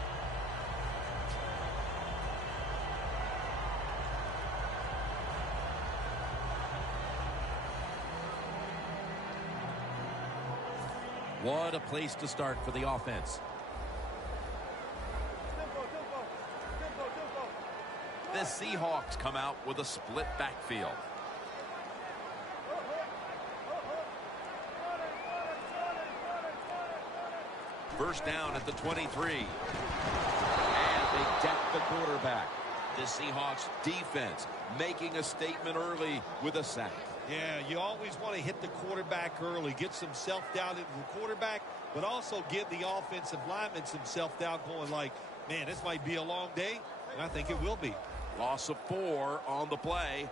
What a place to start for the offense. The Seahawks come out with a split backfield. First down at the 23. And they deck the quarterback. The Seahawks defense making a statement early with a sack. Yeah, you always want to hit the quarterback early, get some self-doubt into the quarterback, but also give the offensive lineman some self-doubt going like, man, this might be a long day, and I think it will be. Loss of 4 on the play.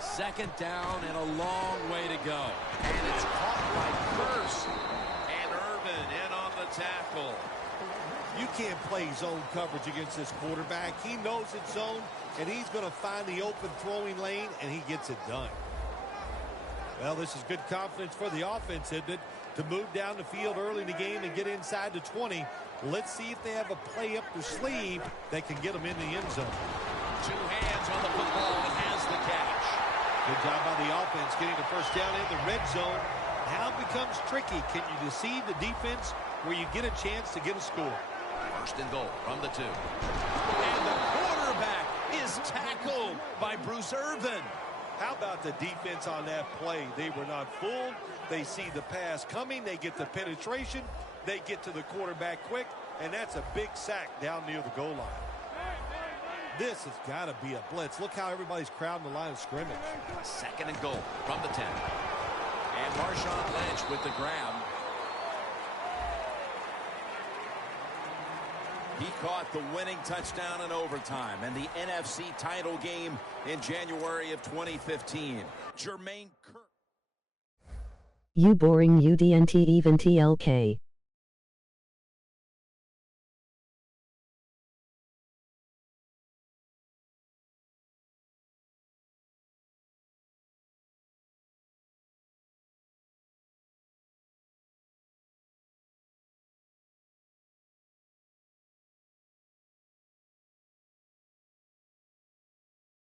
Second down and a long way to go. And it's caught by Curse. And Irvin in on the tackle. You can't play zone coverage against this quarterback. He knows it's zone, and he's going to find the open throwing lane, and he gets it done. Well, this is good confidence for the offense, isn't it? To move down the field early in the game and get inside the 20. Let's see if they have a play up their sleeve that can get them in the end zone. 2 hands on the football and has the catch. Good job by the offense getting the first down in the red zone. Now it becomes tricky. Can you deceive the defense where you get a chance to get a score? First and goal from the 2. And the quarterback is tackled by Bruce Irvin. How about the defense on that play? They were not fooled. They see the pass coming. They get the penetration. They get to the quarterback quick. And that's a big sack down near the goal line. This has got to be a blitz. Look how everybody's crowding the line of scrimmage. Second and goal from the 10. And Marshawn Lynch with the grab. He caught the winning touchdown in overtime and the NFC title game in January of 2015. Jermaine Kirk. You boring UDNT even TLK.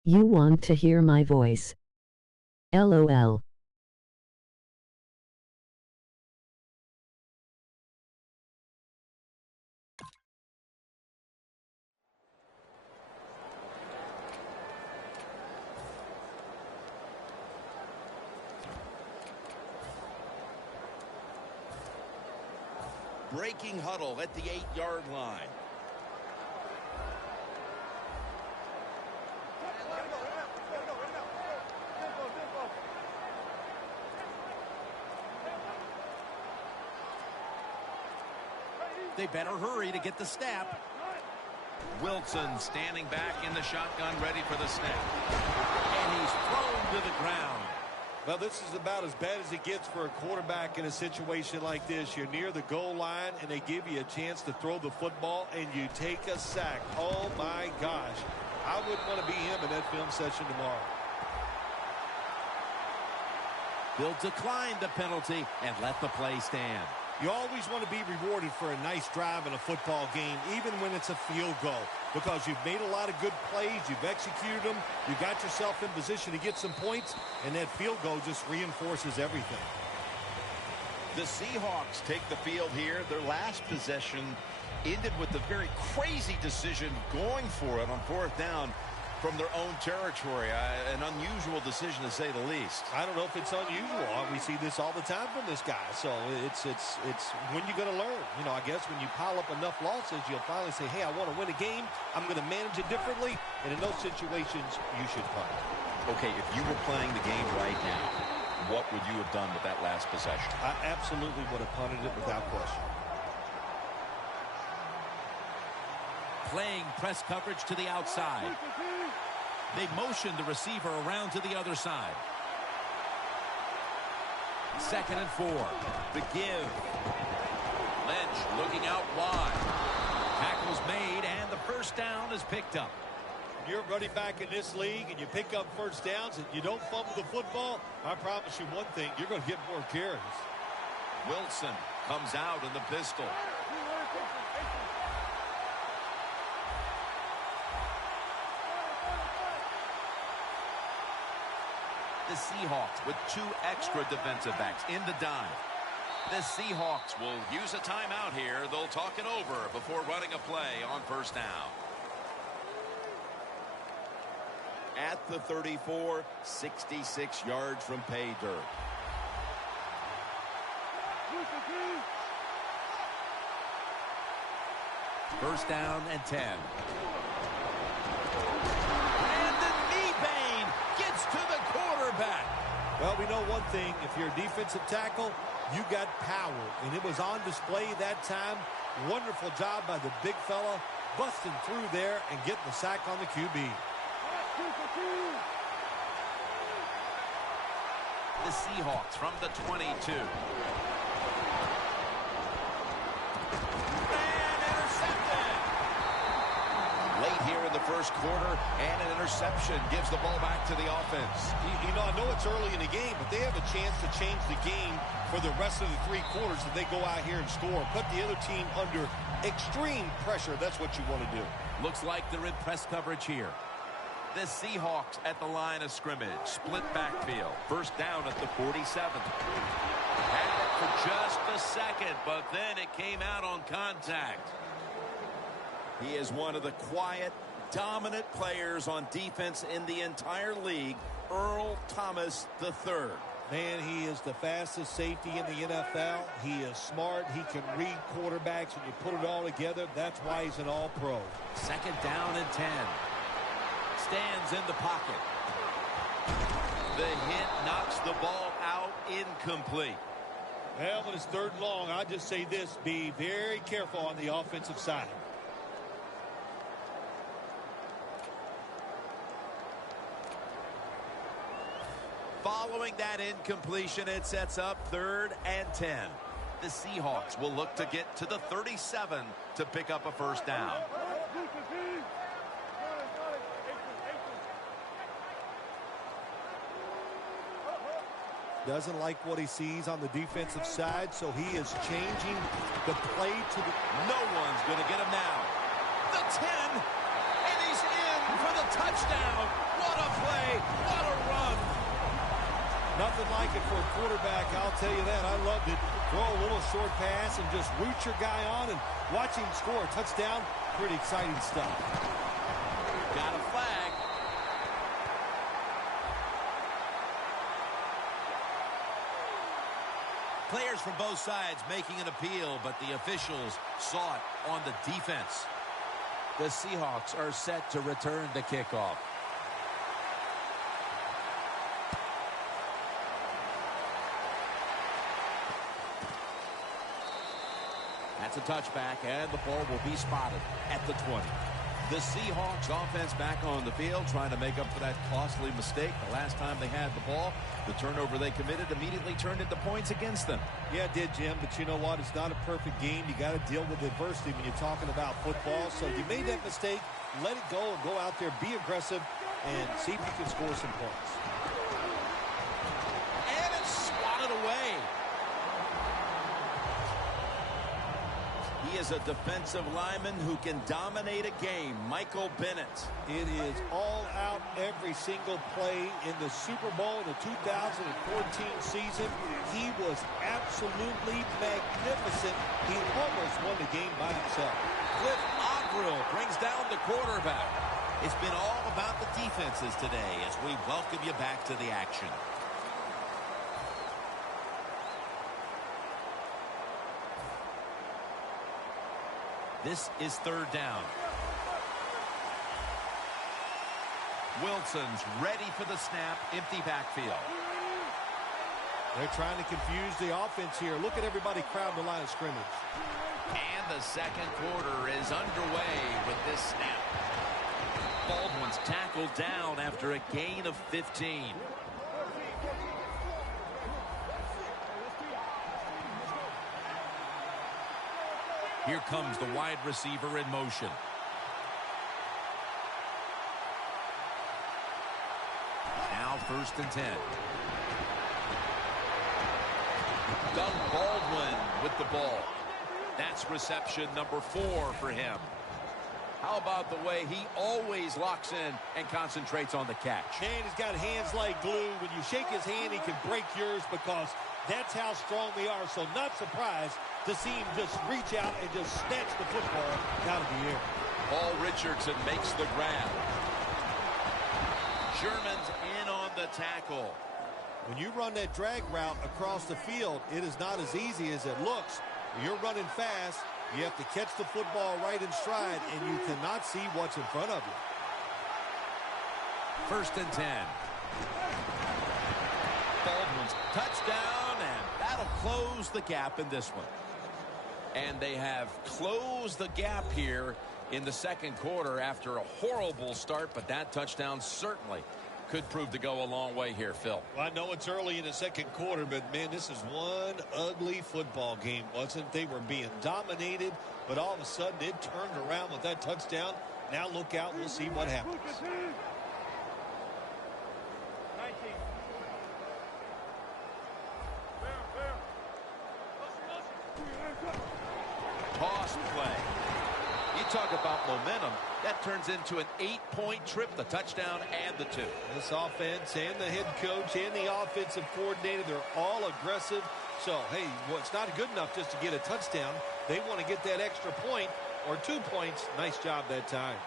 You want to hear my voice? LOL. Breaking huddle at the 8-yard line. They better hurry to get the snap. Wilson standing back in the shotgun, ready for the snap. And he's thrown to the ground. Well, this is about as bad as it gets for a quarterback in a situation like this. You're near the goal line, and they give you a chance to throw the football, and you take a sack. Oh, my gosh. I wouldn't want to be him in that film session tomorrow. They'll decline the penalty and let the play stand. You always want to be rewarded for a nice drive in a football game, even when it's a field goal, because you've made a lot of good plays, you've executed them, you got yourself in position to get some points, and that field goal just reinforces everything. The Seahawks take the field here. Their last possession ended with a very crazy decision going for it on 4th down from their own territory. An unusual decision, to say the least. I don't know if it's unusual. We see this all the time from this guy. So it's when you're going to learn. You know, I guess when you pile up enough losses, you'll finally say, hey, I want to win a game. I'm going to manage it differently. And in those situations, you should punt. Okay, if you were playing the game right now, what would you have done with that last possession? I absolutely would have punted it without question. Playing press coverage to the outside. They motion the receiver around to the other side. 2nd and 4. The give. Lynch looking out wide. Tackle's made, and the first down is picked up. You're running back in this league, and you pick up first downs, and you don't fumble the football, I promise you one thing, you're going to get more carries. Wilson comes out in the pistol. The Seahawks with 2 extra defensive backs in the dime. The Seahawks will use a timeout here. They'll talk it over before running a play on 1st down. At the 34, 66 yards from pay dirt. First down and 10. Well, we know one thing. If you're a defensive tackle, you got power. And it was on display that time. Wonderful job by the big fella, busting through there and getting the sack on the QB. The Seahawks from the 22. Late here in the first quarter, and an interception gives the ball back to the offense. You know, I know it's early in the game, but they have a chance to change the game for the rest of the 3 quarters if they go out here and score. Put the other team under extreme pressure. That's what you want to do. Looks like they're in press coverage here. The Seahawks at the line of scrimmage. Split backfield. First down at the 47. Had it for just a second, but then it came out on contact. He is one of the quiet, dominant players on defense in the entire league, Earl Thomas III. Man, he is the fastest safety in the NFL. He is smart. He can read quarterbacks. When you put it all together, that's why he's an all-pro. 2nd down and 10. Stands in the pocket. The hit knocks the ball out, incomplete. Well, when it's 3rd and long, I just say this, be very careful on the offensive side. Throwing that incompletion, it sets up 3rd and 10. The Seahawks will look to get to the 37 to pick up a first down. Doesn't like what he sees on the defensive side, so he is changing the play to the... No one's going to get him now. The 10, and he's in for the touchdown. What a play. What a run. Nothing like it for a quarterback, I'll tell you that. I loved it. Throw a little short pass and just root your guy on and watch him score a touchdown. Pretty exciting stuff. Got a flag. Players from both sides making an appeal, but the officials saw it on the defense. The Seahawks are set to return the kickoff. That's a touchback, and the ball will be spotted at the 20. The Seahawks offense back on the field, trying to make up for that costly mistake. The last time they had the ball, the turnover they committed immediately turned into points against them. Yeah, it did, Jim, but you know what? It's not a perfect game. You got to deal with adversity when you're talking about football. So you made that mistake, let it go, and go out there, be aggressive, and see if you can score some points. And it's swatted away. He is a defensive lineman who can dominate a game. Michael Bennett. It is all out every single play in the Super Bowl in the 2014 season. He was absolutely magnificent. He almost won the game by himself. Cliff Averill brings down the quarterback. It's been all about the defenses today as we welcome you back to the action. This is 3rd down. Wilson's ready for the snap. Empty backfield. They're trying to confuse the offense here. Look at everybody crowding the line of scrimmage. And the second quarter is underway with this snap. Baldwin's tackled down after a gain of 15. Here comes the wide receiver in motion. Now 1st and 10. Doug Baldwin with the ball. That's reception number 4 for him. How about the way he always locks in and concentrates on the catch? Man, he's got hands like glue. When you shake his hand, he can break yours because that's how strong they are. So not surprised to see him just reach out and just snatch the football out of the air. Paul Richardson makes the grab. Sherman's in on the tackle. When you run that drag route across the field, it is not as easy as it looks. When you're running fast, you have to catch the football right in stride, and you cannot see what's in front of you. 1st and 10. Baldwin's touchdown, and that'll close the gap in this one. And they have closed the gap here in the second quarter after a horrible start, but that touchdown certainly could prove to go a long way here, Phil. Well, I know it's early in the second quarter, but, man, this is one ugly football game, wasn't it? They were being dominated, but all of a sudden it turned around with that touchdown. Now look out. We'll see what happens. Toss play. You talk about momentum. That turns into an 8-point trip, the touchdown and the 2. This offense and the head coach and the offensive coordinator, they're all aggressive. So, hey, well, it's not good enough just to get a touchdown. They want to get that extra point or 2 points. Nice job that time.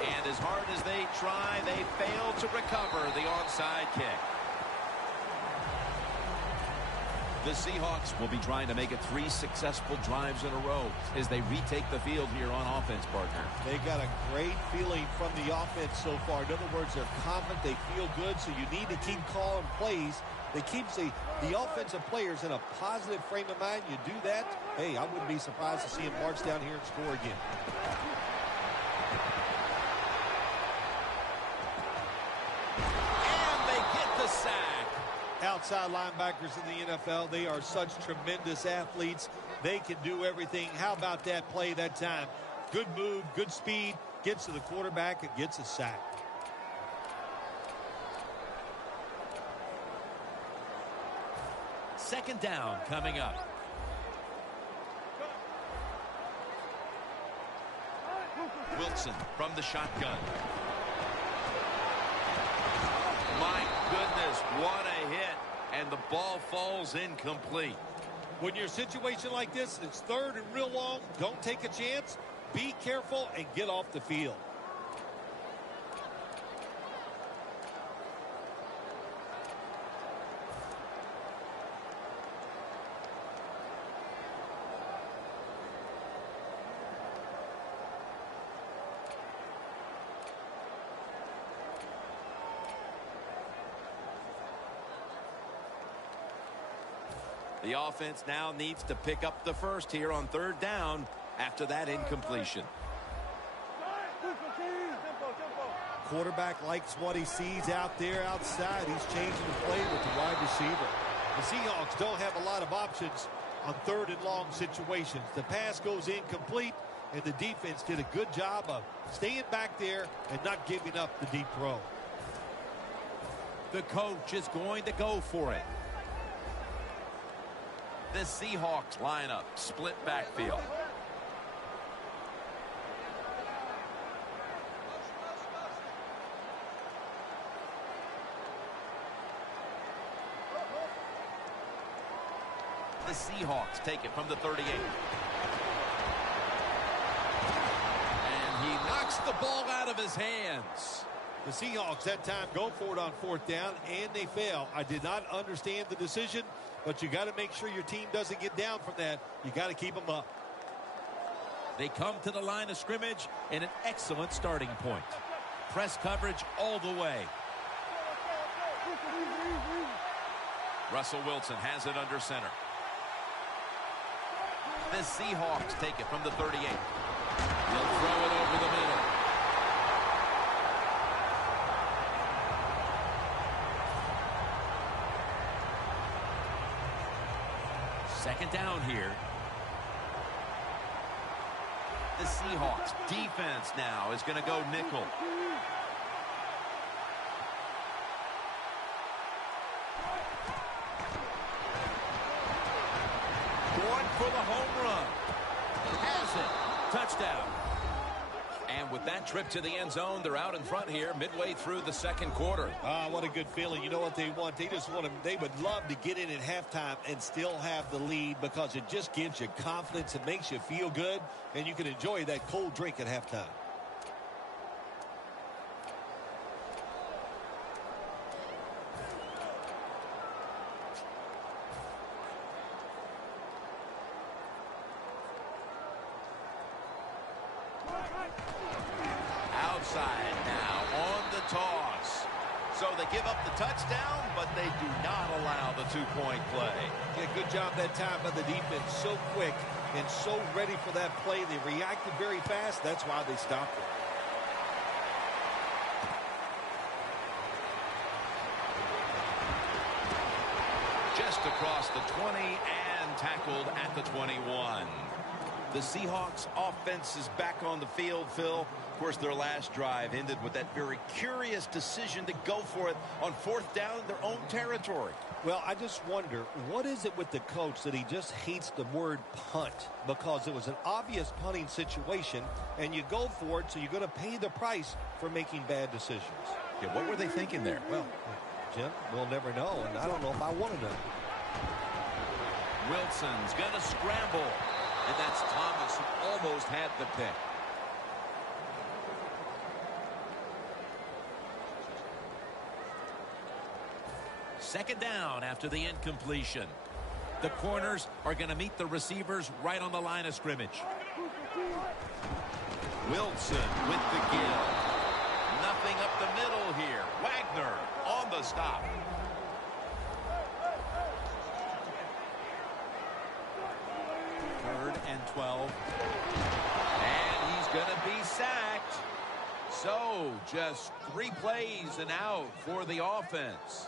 And as hard as they try, they fail to recover the onside kick. The Seahawks will be trying to make it 3 successful drives in a row as they retake the field here on offense, partner. They got a great feeling from the offense so far. In other words, they're confident, they feel good, so you need to keep calling plays. They keep the offensive players in a positive frame of mind. You do that, hey, I wouldn't be surprised to see them march down here and score again. sack. Outside linebackers in the NFL, they are such tremendous athletes. They can do everything. How about that play that time? Good move, good speed, gets to the quarterback and gets a sack. Second down coming up. Wilson from the shotgun. My goodness, what a hit. And the ball falls incomplete. When you're in a situation like this, it's third and real long. Don't take a chance. Be careful and get off the field. The offense now needs to pick up the first here on third down after that incompletion. Quarterback likes what he sees out there outside. He's changing the play with the wide receiver. The Seahawks don't have a lot of options on third and long situations. The pass goes incomplete, and the defense did a good job of staying back there and not giving up the deep throw. The coach is going to go for it. The Seahawks lineup, split backfield. The Seahawks take it from the 38. And he knocks the ball out of his hands. The Seahawks that time go for it on fourth down, and they fail. I did not understand the decision, but you got to make sure your team doesn't get down from that. You got to keep them up. They come to the line of scrimmage in an excellent starting point. Press coverage all the way. Russell Wilson has it under center. The Seahawks take it from the 38. They'll throw it over the middle. Second down here. The Seahawks defense now is going to go nickel. Going for the home run. Has it. Touchdown. And with that trip to the end zone, they're out in front here midway through the second quarter. What a good feeling. You know what they want? They just want to, they would love to get in at halftime and still have the lead because it just gives you confidence. It makes you feel good, and you can enjoy that cold drink at halftime. Outside now on the toss. So they give up the touchdown, but they do not allow the two-point play. Yeah, good job that time by the defense. So quick and so ready for that play. They reacted very fast. That's why they stopped it. Just across the 20 and tackled at the 21. The Seahawks offense is back on the field, Phil. Of course, their last drive ended with that very curious decision to go for it on fourth down in their own territory. Well, I just wonder, what is it with the coach that he just hates the word punt? Because it was an obvious punting situation, and you go for it, so you're going to pay the price for making bad decisions. Yeah, what were they thinking there? Well, Jim, we'll never know, and I don't know if I want to know. Wilson's going to scramble. And that's Thomas, who almost had the pick. Second down after the incompletion. The corners are going to meet the receivers right on the line of scrimmage. Wilson with the give. Nothing up the middle here. Wagner on the stop. Third and 12. And he's going to be sacked. So just 3 plays and out for the offense.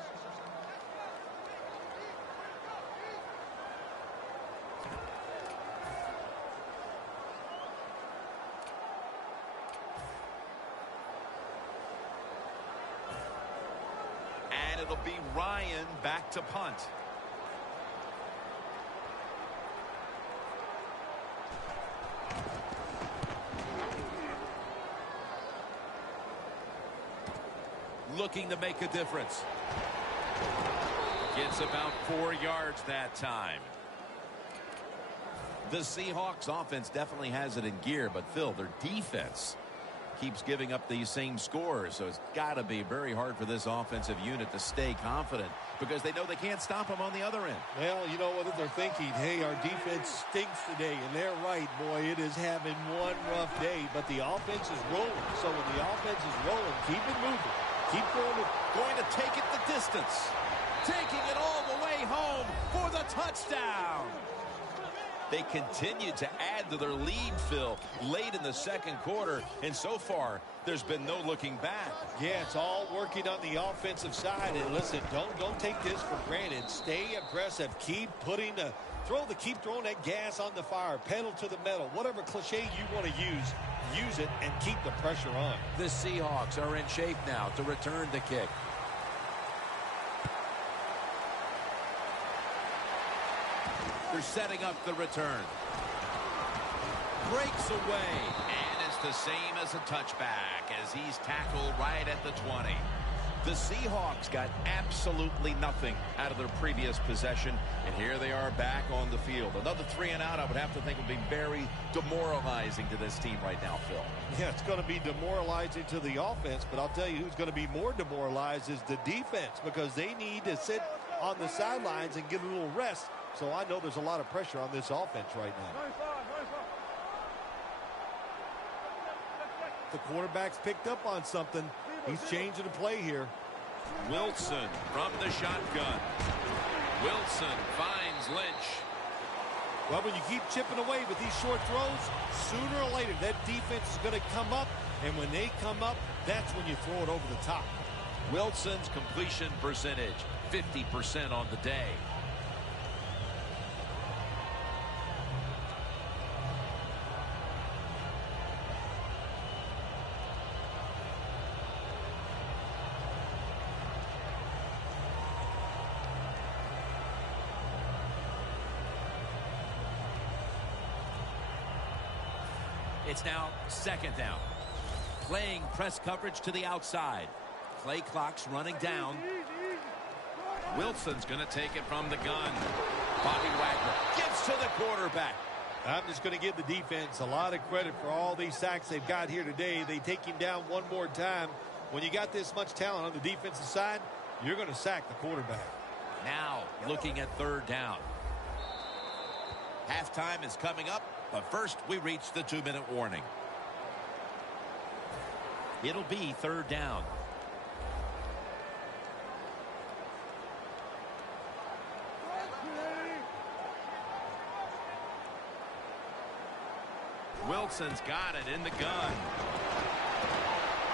And it'll be Ryan back to punt. Looking to make a difference. Gets about 4 yards that time. The Seahawks offense definitely has it in gear, but Phil, their defense keeps giving up these same scores, so it's got to be very hard for this offensive unit to stay confident because they know they can't stop them on the other end. Well, you know what they're thinking, hey, our defense stinks today, and they're right, boy, it is having one rough day, but the offense is rolling, so when the offense is rolling, keep it moving, keep going to take it the distance, Taking it all the way home for the touchdown. They continue to add to their lead, Phil, late in the second quarter, and so far, there's been no looking back. Yeah, it's all working on the offensive side, and listen, don't take this for granted. Stay aggressive. Keep throwing that gas on the fire, pedal to the metal, whatever cliche you want to use it and keep the pressure on. The Seahawks are in shape now to return the kick. They're setting up the return. Breaks away. And it's the same as a touchback as he's tackled right at the 20. The Seahawks got absolutely nothing out of their previous possession, and here they are back on the field. Another 3 and out, I would have to think, would be very demoralizing to this team right now, Phil. Yeah, it's going to be demoralizing to the offense, but I'll tell you who's going to be more demoralized is the defense because they need to sit on the sidelines and get a little rest. So I know there's a lot of pressure on this offense right now. The quarterback's picked up on something. He's changing the play here. Wilson from the shotgun. Wilson finds Lynch. Well, when you keep chipping away with these short throws, sooner or later that defense is going to come up, and when they come up, that's when you throw it over the top. Wilson's completion percentage, 50% on the day. It's now second down. Playing press coverage to the outside. Play clock's running down. Wilson's going to take it from the gun. Bobby Wagner gives to the quarterback. I'm just going to give the defense a lot of credit for all these sacks they've got here today. They take him down one more time. When you got this much talent on the defensive side, you're going to sack the quarterback. Now looking at third down. Halftime is coming up, but first we reach the 2-minute warning. It'll be third down. Wilson's got it in the gun.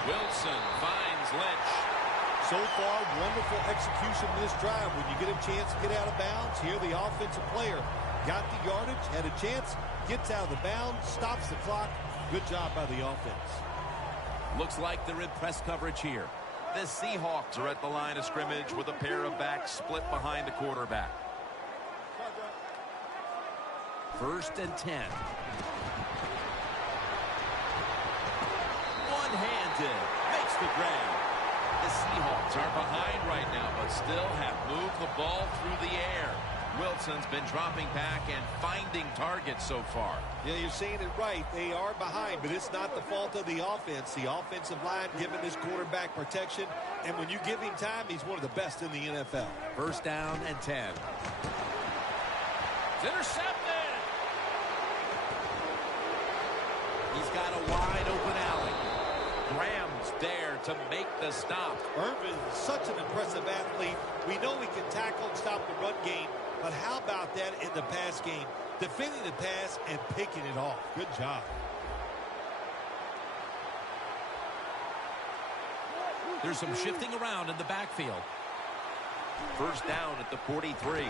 Wilson finds Lynch. So far, wonderful execution in this drive. When you get a chance to get out of bounds, here the offensive player got the yardage, had a chance, gets out of the bounds, stops the clock. Good job by the offense. Looks like they're in press coverage here. The Seahawks are at the line of scrimmage with a pair of backs split behind the quarterback. First and 10. One-handed. Makes the grab. The Seahawks are behind right now, but still have moved the ball through the air. Wilson's been dropping back and finding targets so far. Yeah, you're saying it right. They are behind, but it's not the fault of the offense. The offensive line giving this quarterback protection, and when you give him time, he's one of the best in the NFL. First down and 10. It's intercepted. He's got a wide open alley. Graham's there to make the stop. Irvin is such an impressive athlete. We know he can tackle and stop the run game, but how about that in the pass game? Defending the pass and picking it off. Good job. There's some shifting around in the backfield. First down at the 43. And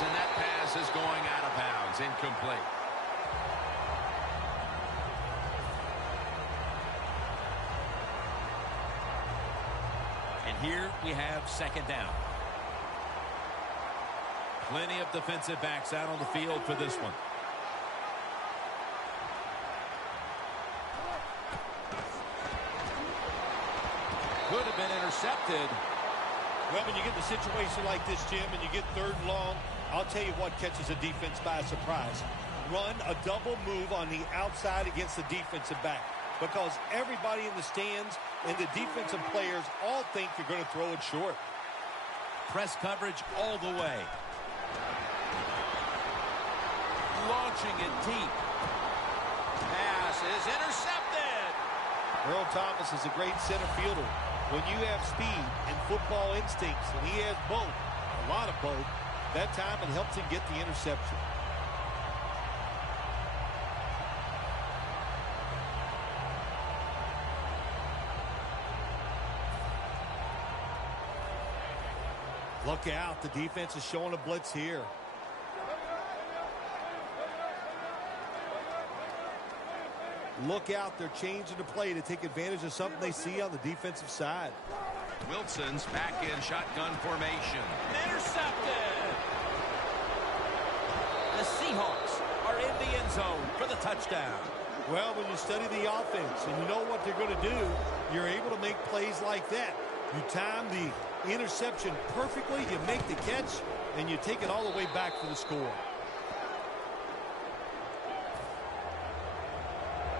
that pass is going out of bounds. Incomplete. And here we have second down. Plenty of defensive backs out on the field for this one. Could have been intercepted. Well, when you get in a situation like this, Jim, and you get third and long, I'll tell you what catches a defense by surprise. Run a double move on the outside against the defensive back, because everybody in the stands and the defensive players all think you're going to throw it short. Press coverage all the way. Launching it deep. Pass is intercepted. Earl Thomas is a great center fielder. When you have speed and football instincts, and he has both, a lot of both, that time it helps him get the interception. Look out, the defense is showing a blitz here. Look out, they're changing the play to take advantage of something they see on the defensive side. Wilson's back in shotgun formation. Intercepted. The Seahawks are in the end zone for the touchdown. Well, when you study the offense and you know what they're going to do, you're able to make plays like that. You time the interception perfectly, you make the catch, and you take it all the way back for the score.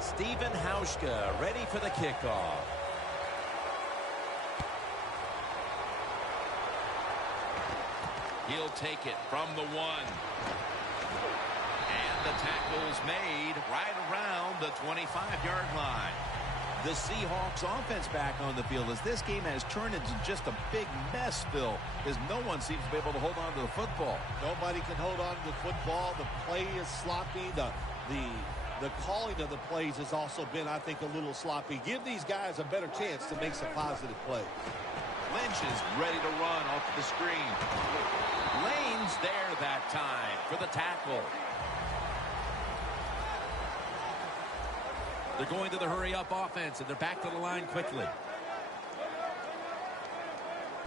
Stephen Hauschka ready for the kickoff. He'll take it from the 1. And the tackle's made right around the 25-yard line. The Seahawks offense back on the field as this game has turned into just a big mess, Phil, as no one seems to be able to hold on to the football. Nobody can hold on to the football. The play is sloppy. The calling of the plays has also been, I think, a little sloppy. Give these guys a better chance to make some positive plays. Lynch is ready to run off the screen. Lane's there that time for the tackle. They're going to the hurry-up offense, and they're back to the line quickly.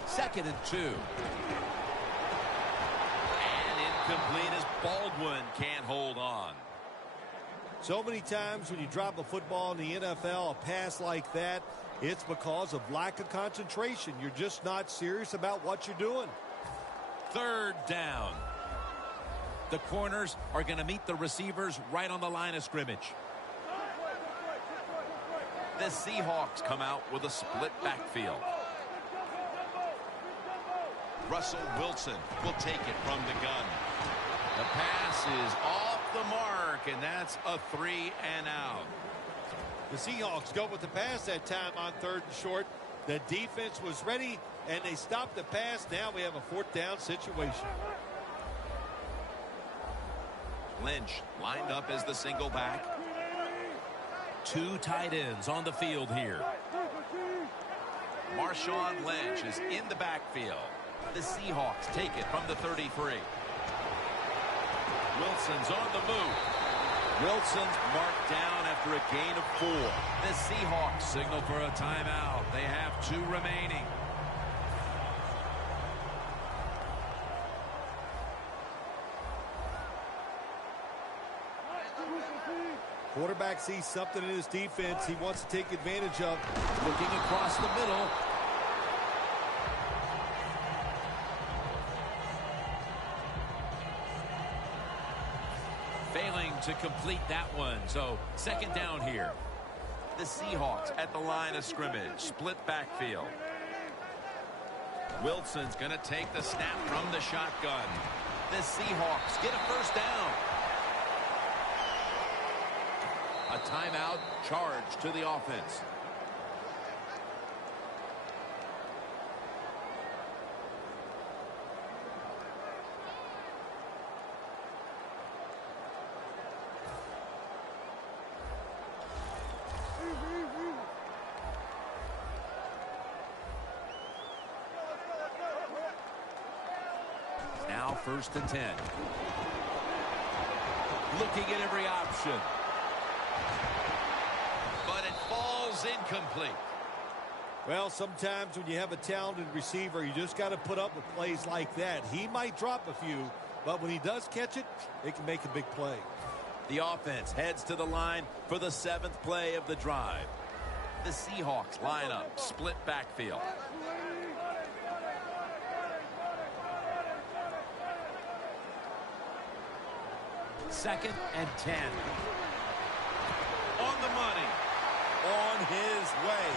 2nd and 2. And incomplete as Baldwin can't hold on. So many times when you drop a football in the NFL, a pass like that, it's because of lack of concentration. You're just not serious about what you're doing. 3rd down. The corners are going to meet the receivers right on the line of scrimmage. The Seahawks come out with a split backfield. Russell Wilson will take it from the gun. The pass is off the mark, and that's a 3 and out. The Seahawks go with the pass that time on 3rd and short. The defense was ready, and they stopped the pass. Now we have a 4th down situation. Lynch lined up as the single back. 2 tight ends on the field here. Marshawn Lynch is in the backfield. The Seahawks take it from the 33. Wilson's on the move. Wilson's marked down after a gain of 4. The Seahawks signal for a timeout. They have 2 remaining. Quarterback sees something in his defense he wants to take advantage of. Looking across the middle. Failing to complete that one. So 2nd down here. The Seahawks at the line of scrimmage. Split backfield. Wilson's going to take the snap from the shotgun. The Seahawks get a 1st down. A timeout charge to the offense. Now 1st and 10. Looking at every option. But it falls incomplete. Well, sometimes when you have a talented receiver, you just got to put up with plays like that. He might drop a few, but when he does catch it, it can make a big play. The offense heads to the line for the 7th play of the drive. The Seahawks line up, split backfield. Second and 10. On the money. On his way.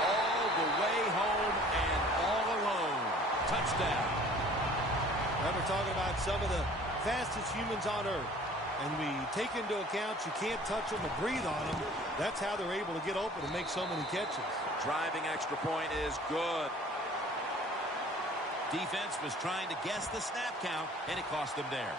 All the way home and all alone. Touchdown. Now we're talking about some of the fastest humans on earth. And we take into account you can't touch them or breathe on them. That's how they're able to get open and make so many catches. Driving extra point is good. Defense was trying to guess the snap count, and it cost them there.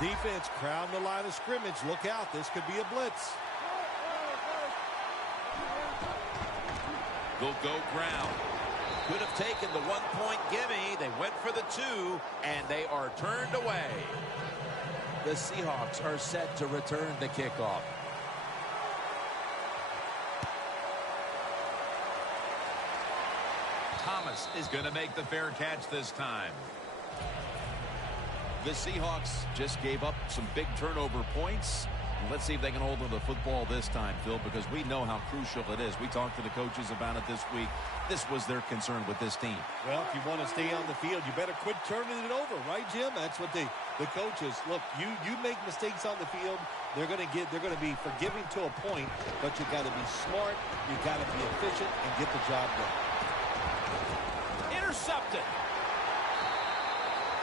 Defense crowding the line of scrimmage. Look out. This could be a blitz. They'll go ground. Could have taken the 1-point gimme. They went for the 2, and they are turned away. The Seahawks are set to return the kickoff. Thomas is going to make the fair catch this time. The Seahawks just gave up some big turnover points. Let's see if they can hold on to the football this time, Phil, because we know how crucial it is. We talked to the coaches about it this week. This was their concern with this team. Well, if you want to stay on the field, you better quit turning it over, right, Jim? That's what the coaches look. You make mistakes on the field, they're going to be forgiving to a point, but you got to be smart, you got to be efficient, and get the job done. Intercepted.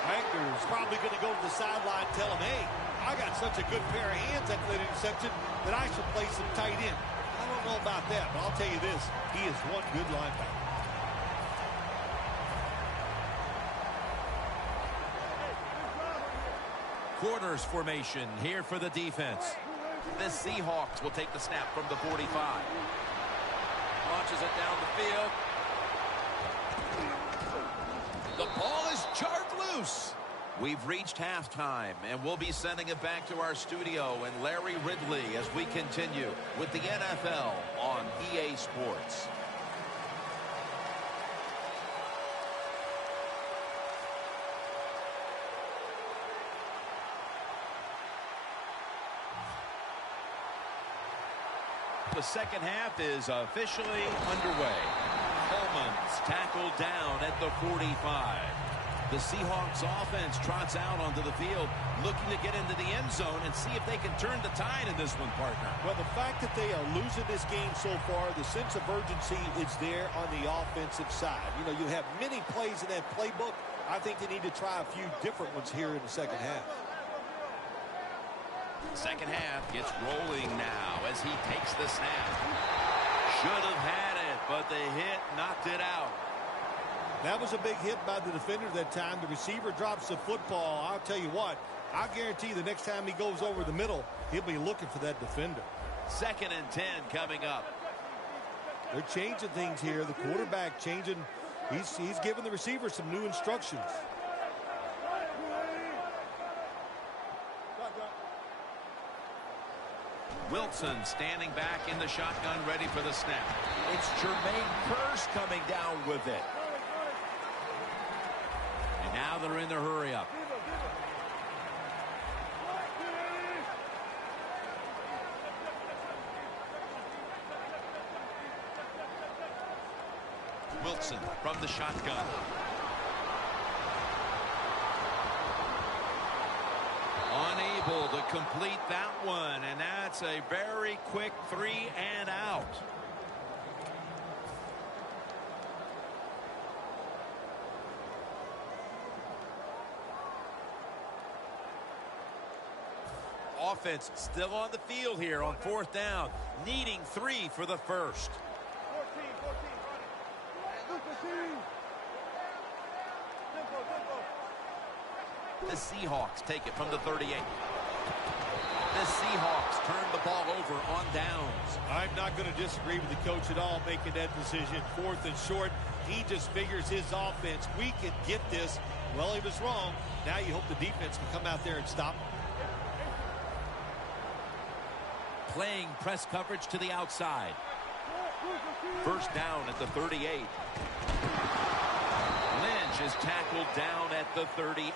Wagner's probably going to go to the sideline and tell him, hey, I got such a good pair of hands after that interception that I should play some tight end. I don't know about that, but I'll tell you this, he is one good linebacker. Quarters formation here for the defense. The Seahawks will take the snap from the 45. Launches it down the field. The ball is jarred loose. We've reached halftime, and we'll be sending it back to our studio and Larry Ridley as we continue with the NFL on EA Sports. The second half is officially underway. Coleman's tackled down at the 45. The Seahawks offense trots out onto the field, looking to get into the end zone and see if they can turn the tide in this one, partner. Well, the fact that they are losing this game so far, the sense of urgency is there on the offensive side. You know, you have many plays in that playbook. I think they need to try a few different ones here in the second half. Second half gets rolling now as he takes the snap. Should have had it, but the hit knocked it out. That was a big hit by the defender that time. The receiver drops the football. I'll tell you what, I guarantee the next time he goes over the middle, he'll be looking for that defender. Second and 10 coming up. They're changing things here. The quarterback changing. He's giving the receiver some new instructions. Wilson standing back in the shotgun, ready for the snap. It's Jermaine Kearse coming down with it. And now they're in the hurry up. Wilson from the shotgun. Unable to complete that one, and that's a very quick 3 and out. Offense still on the field here on fourth down, needing 3 for the first. The Seahawks take it from the 38. The Seahawks turn the ball over on downs. I'm not going to disagree with the coach at all making that decision. Fourth and short. He just figures his offense, we can get this. Well, he was wrong. Now you hope the defense can come out there and stop him. Playing press coverage to the outside. First down at the 38. Lynch is tackled down at the 38.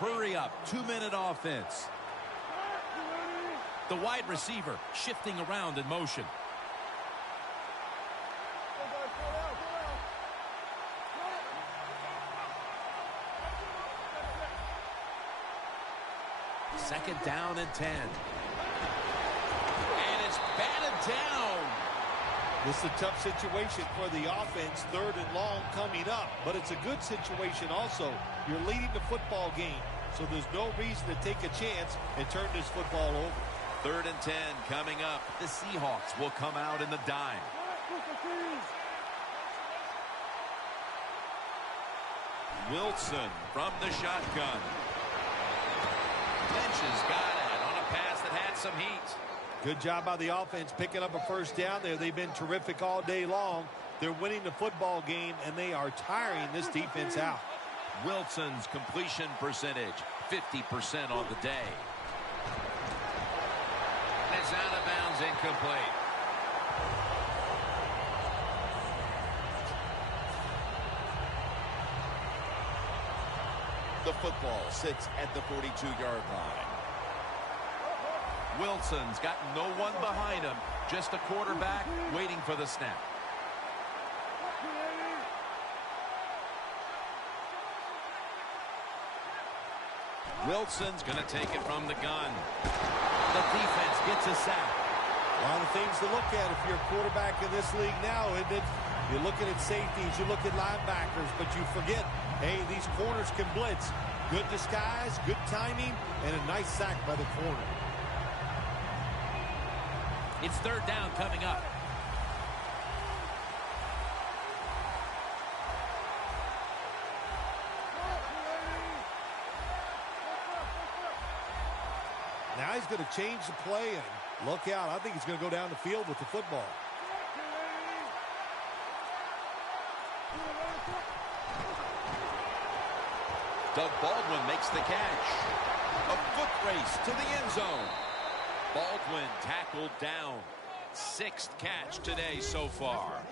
Hurry up, 2-minute offense. The wide receiver shifting around in motion. Second down and 10. And it's batted down. This is a tough situation for the offense. 3rd and long coming up. But it's a good situation also. You're leading the football game. So there's no reason to take a chance and turn this football over. 3rd and 10 coming up. The Seahawks will come out in the dime. Wilson from the shotgun. Lynch has got it on a pass that had some heat. Good job by the offense picking up a first down there. They've been terrific all day long. They're winning the football game, and they are tiring this defense out. Wilson's completion percentage, 50% on the day. And it's out of bounds, incomplete. The football sits at the 42-yard line. Wilson's got no one behind him, just a quarterback waiting for the snap. Wilson's going to take it from the gun. The defense gets a sack. A lot of things to look at if you're a quarterback in this league now, isn't it? You're looking at safeties, you look at linebackers, but you forget, hey, these corners can blitz. Good disguise, good timing, and a nice sack by the corner. It's 3rd down coming up. Now he's going to change the play, and look out. I think he's going to go down the field with the football. Doug Baldwin makes the catch. A foot race to the end zone. Baldwin tackled down. 6th catch today so far.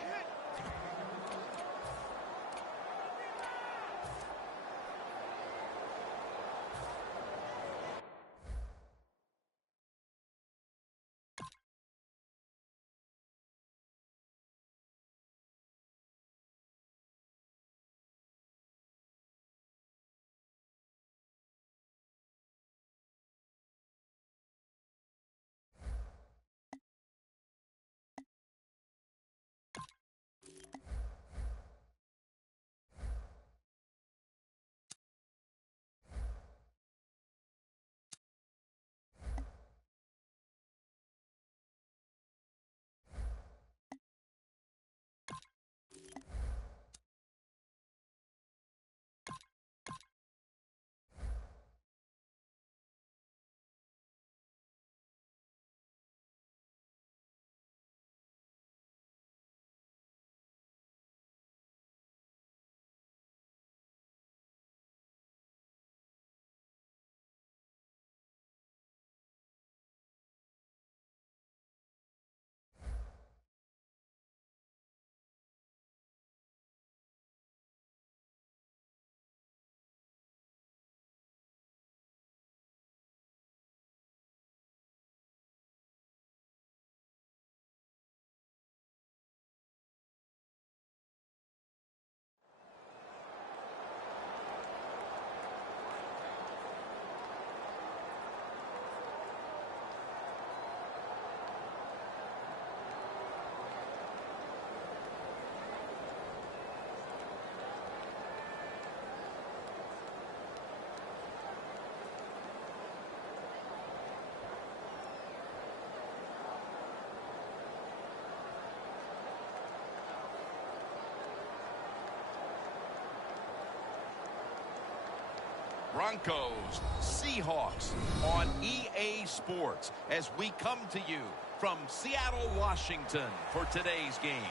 Broncos, Seahawks on EA Sports as we come to you from Seattle, Washington for today's game.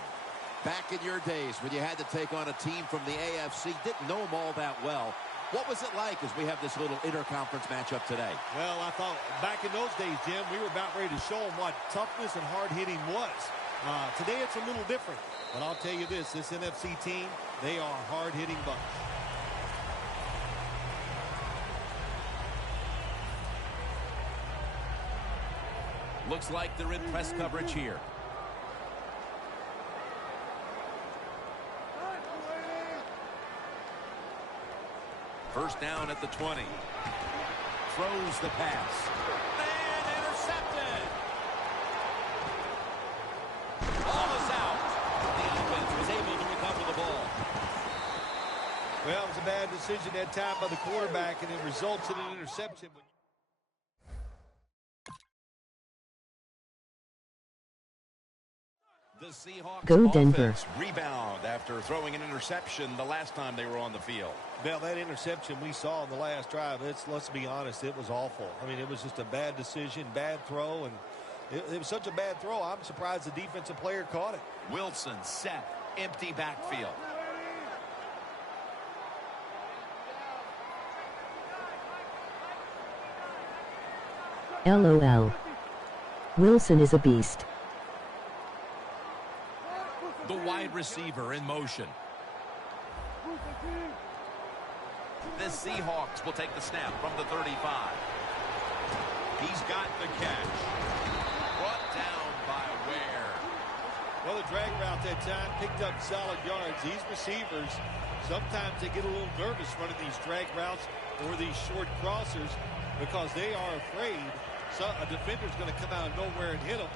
Back in your days when you had to take on a team from the AFC, didn't know them all that well. What was it like as we have this little interconference matchup today? Well, I thought back in those days, Jim, we were about ready to show them what toughness and hard-hitting was. Today it's a little different. But I'll tell you this NFC team, they are a hard-hitting bunch. Looks like they're in press coverage here. First down at the 20. Throws the pass. And intercepted. Ball is out. The offense was able to recover the ball. Well, it was a bad decision that time by the quarterback, and it results in an interception. The Seahawks Go Denver. offense rebound after throwing an interception the last time they were on the field. Well, that interception we saw in the last drive, let's be honest, it was awful. I mean, it was just a bad decision, bad throw, and it was such a bad throw, I'm surprised the defensive player caught it. Wilson set, empty backfield. LOL. Wilson is a beast. The wide receiver in motion. The Seahawks will take the snap from the 35. He's got the catch. Brought down by Ware. Well, the drag route that time picked up solid yards. These receivers, sometimes they get a little nervous running these drag routes or these short crossers because they are afraid a defender's going to come out of nowhere and hit them.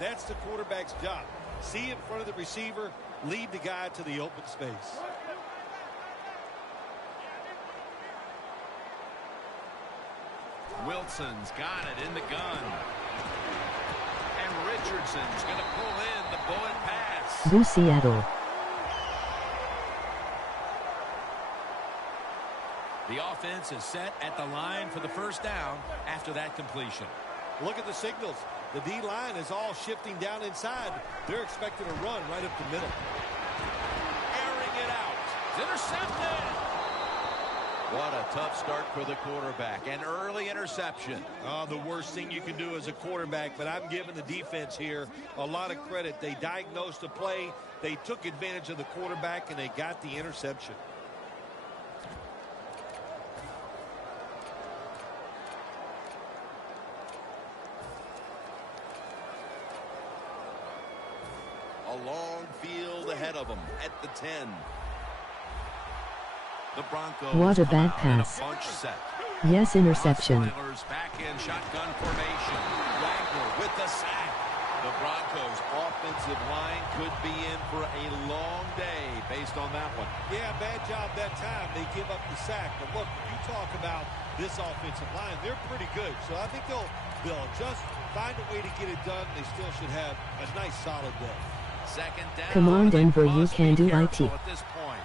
That's the quarterback's job. See in front of the receiver, lead the guy to the open space. Wilson's got it in the gun. And Richardson's going to pull in the bullet pass. Boo Seattle. The offense is set at the line for the first down after that completion. Look at the signals. The D-line is all shifting down inside. They're expecting a run right up the middle. Airing it out. It's intercepted. What a tough start for the quarterback. An early interception. The worst thing you can do as a quarterback, but I'm giving the defense here a lot of credit. They diagnosed the play. They took advantage of the quarterback, and they got the interception. A long field ahead of them at the 10. The Broncos What a bad pass. in a bunch set. Yes, interception. Osweiler's back in shotgun formation. Wagner with the sack. The Broncos offensive line could be in for a long day based on that one. Yeah, bad job that time. They give up the sack. But look, you talk about this offensive line, they're pretty good. So I think they'll just find a way to get it done. They still should have a nice solid day. Second down. Come on, Denver, you can do IT. At this point.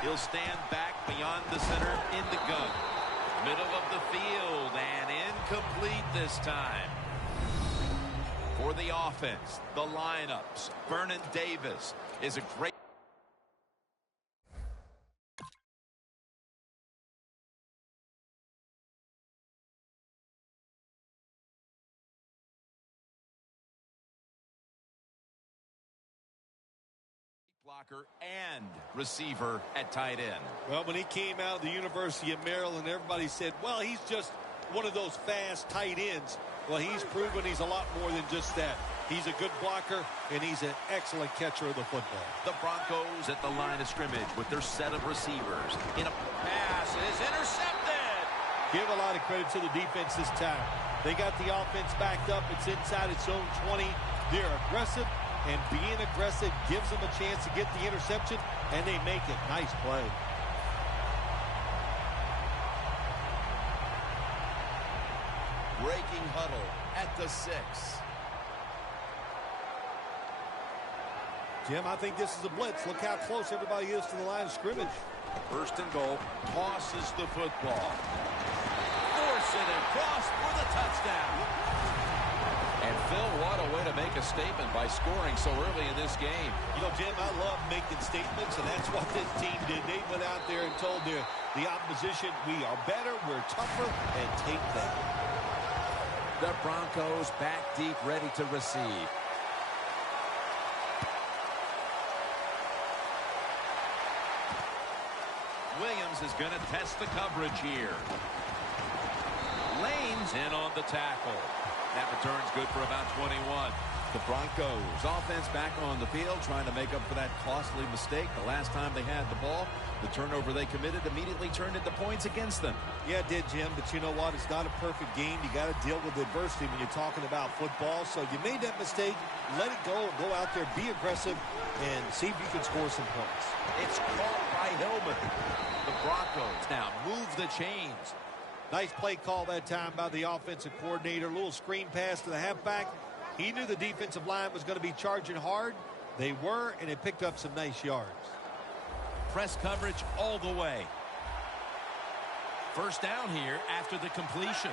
He'll stand back beyond the center in the gun. Middle of the field and incomplete this time. For the offense, the lineups. Vernon Davis is a great blocker and receiver at tight end. Well, when he came out of the University of Maryland, everybody said, well, he's just one of those fast tight ends. Well, he's proven he's a lot more than just that. He's a good blocker, and he's an excellent catcher of the football. The Broncos at the line of scrimmage with their set of receivers. In a pass is intercepted. Give a lot of credit to the defense this time. They got the offense backed up. It's inside its own 20. They're aggressive. And being aggressive gives them a chance to get the interception, and they make it. Nice play. Breaking huddle at the 6. Jim, I think this is a blitz. Look how close everybody is to the line of scrimmage. First and goal. Tosses the football. Forces Takes it across for the touchdown. And Phil, what a way to make a statement by scoring so early in this game. You know, Jim, I love making statements, and that's what this team did. They went out there and told the opposition, we are better, we're tougher, and take that. The Broncos back deep, ready to receive. Williams is going to test the coverage here. Lane's in on the tackle. That return's good for about 21. The Broncos offense back on the field trying to make up for that costly mistake. The last time they had the ball, the turnover they committed immediately turned into points against them. Yeah, it did, Jim, but you know what? It's not a perfect game. You got to deal with adversity when you're talking about football. So you made that mistake, let it go, and go out there, be aggressive, and see if you can score some points. It's caught by Hillman. The Broncos now move the chains. Nice play call that time by the offensive coordinator. A little screen pass to the halfback. He knew the defensive line was going to be charging hard. They were, and it picked up some nice yards. Press coverage all the way. First down here after the completion.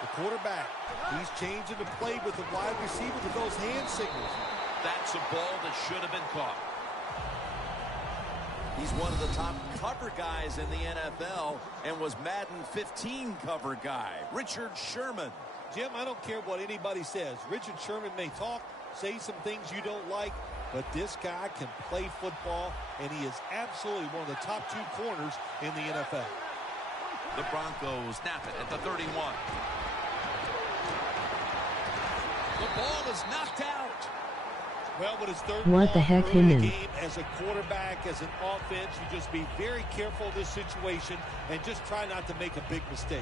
The quarterback, he's changing the play with the wide receiver with those hand signals. That's a ball that should have been caught. He's one of the top cover guys in the NFL and was Madden 15 cover guy, Richard Sherman. Jim, I don't care what anybody says. Richard Sherman may talk, say some things you don't like, but this guy can play football, and he is absolutely one of the top two corners in the NFL. The Broncos snap it at the 31. The ball is knocked out. Well, with his third What the heck, Hinman? game as a quarterback, as an offense, you just be very careful of this situation and just try not to make a big mistake.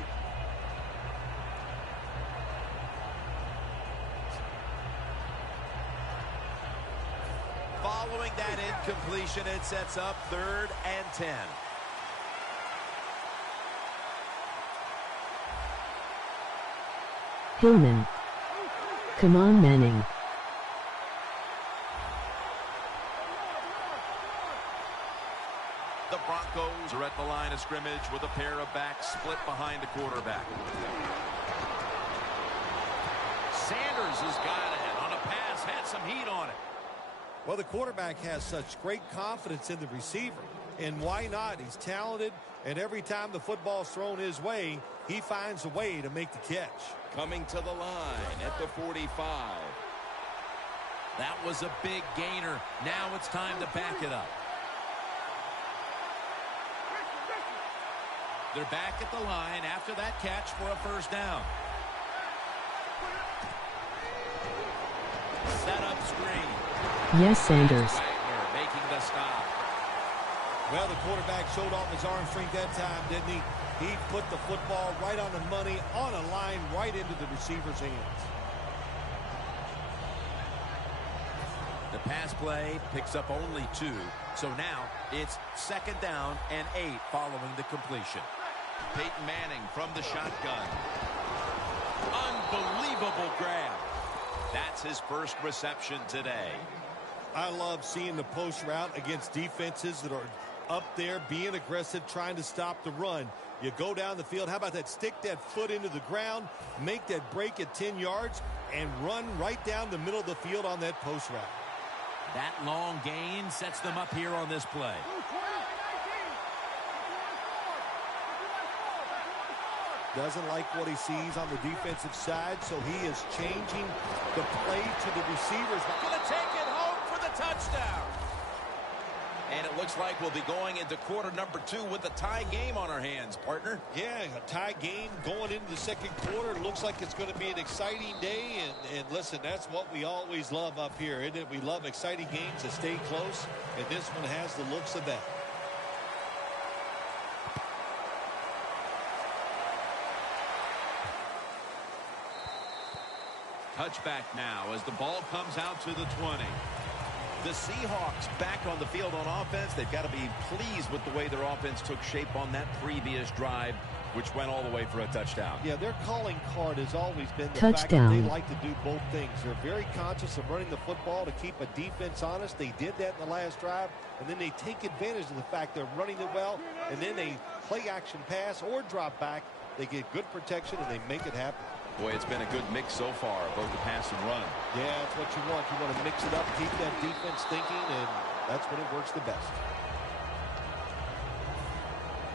Following that incompletion, it sets up 3rd and 10. Hillman. Come on, Manning. The Broncos are at the line of scrimmage with a pair of backs split behind the quarterback. Sanders has got it on a pass, had some heat on it. Well, the quarterback has such great confidence in the receiver. And why not? He's talented, and every time the football's thrown his way, he finds a way to make the catch. Coming to the line at the 45. That was a big gainer. Now it's time to back it up. They're back at the line after that catch for a first down. Set up screen. Yes, Sanders. Wagner making the stop. Well, the quarterback showed off his arm strength that time, didn't he? He put the football right on the money, on a line, right into the receiver's hands. The pass play picks up only 2. So now it's 2nd down and 8 following the completion. Peyton Manning from the shotgun. Unbelievable grab. That's his first reception today. I love seeing the post route against defenses that are up there being aggressive, trying to stop the run. You go down the field. How about that? Stick that foot into the ground, make that break at 10 yards, and run right down the middle of the field on that post route. That long gain sets them up here on this play. Doesn't like what he sees on the defensive side, so he is changing the play to the receivers. Going to take it home for the touchdown. And it looks like we'll be going into quarter number 2 with a tie game on our hands, partner. Yeah, a tie game going into the second quarter. Looks like it's going to be an exciting day. And listen, that's what we always love up here, isn't it? We love exciting games that stay close, and this one has the looks of that. Touchback now as the ball comes out to the 20. The Seahawks back on the field on offense. They've got to be pleased with the way their offense took shape on that previous drive. which went all the way for a touchdown. Yeah, their calling card has always been the Touchdown. fact that they like to do both things. They're very conscious of running the football to keep a defense honest. They did that in the last drive, and then they take advantage of the fact they're running it well, and then they play action pass or drop back. They get good protection, and they make it happen. Boy, it's been a good mix so far, both the pass and run. Yeah, that's what you want. You want to mix it up, keep that defense thinking, and that's when it works the best.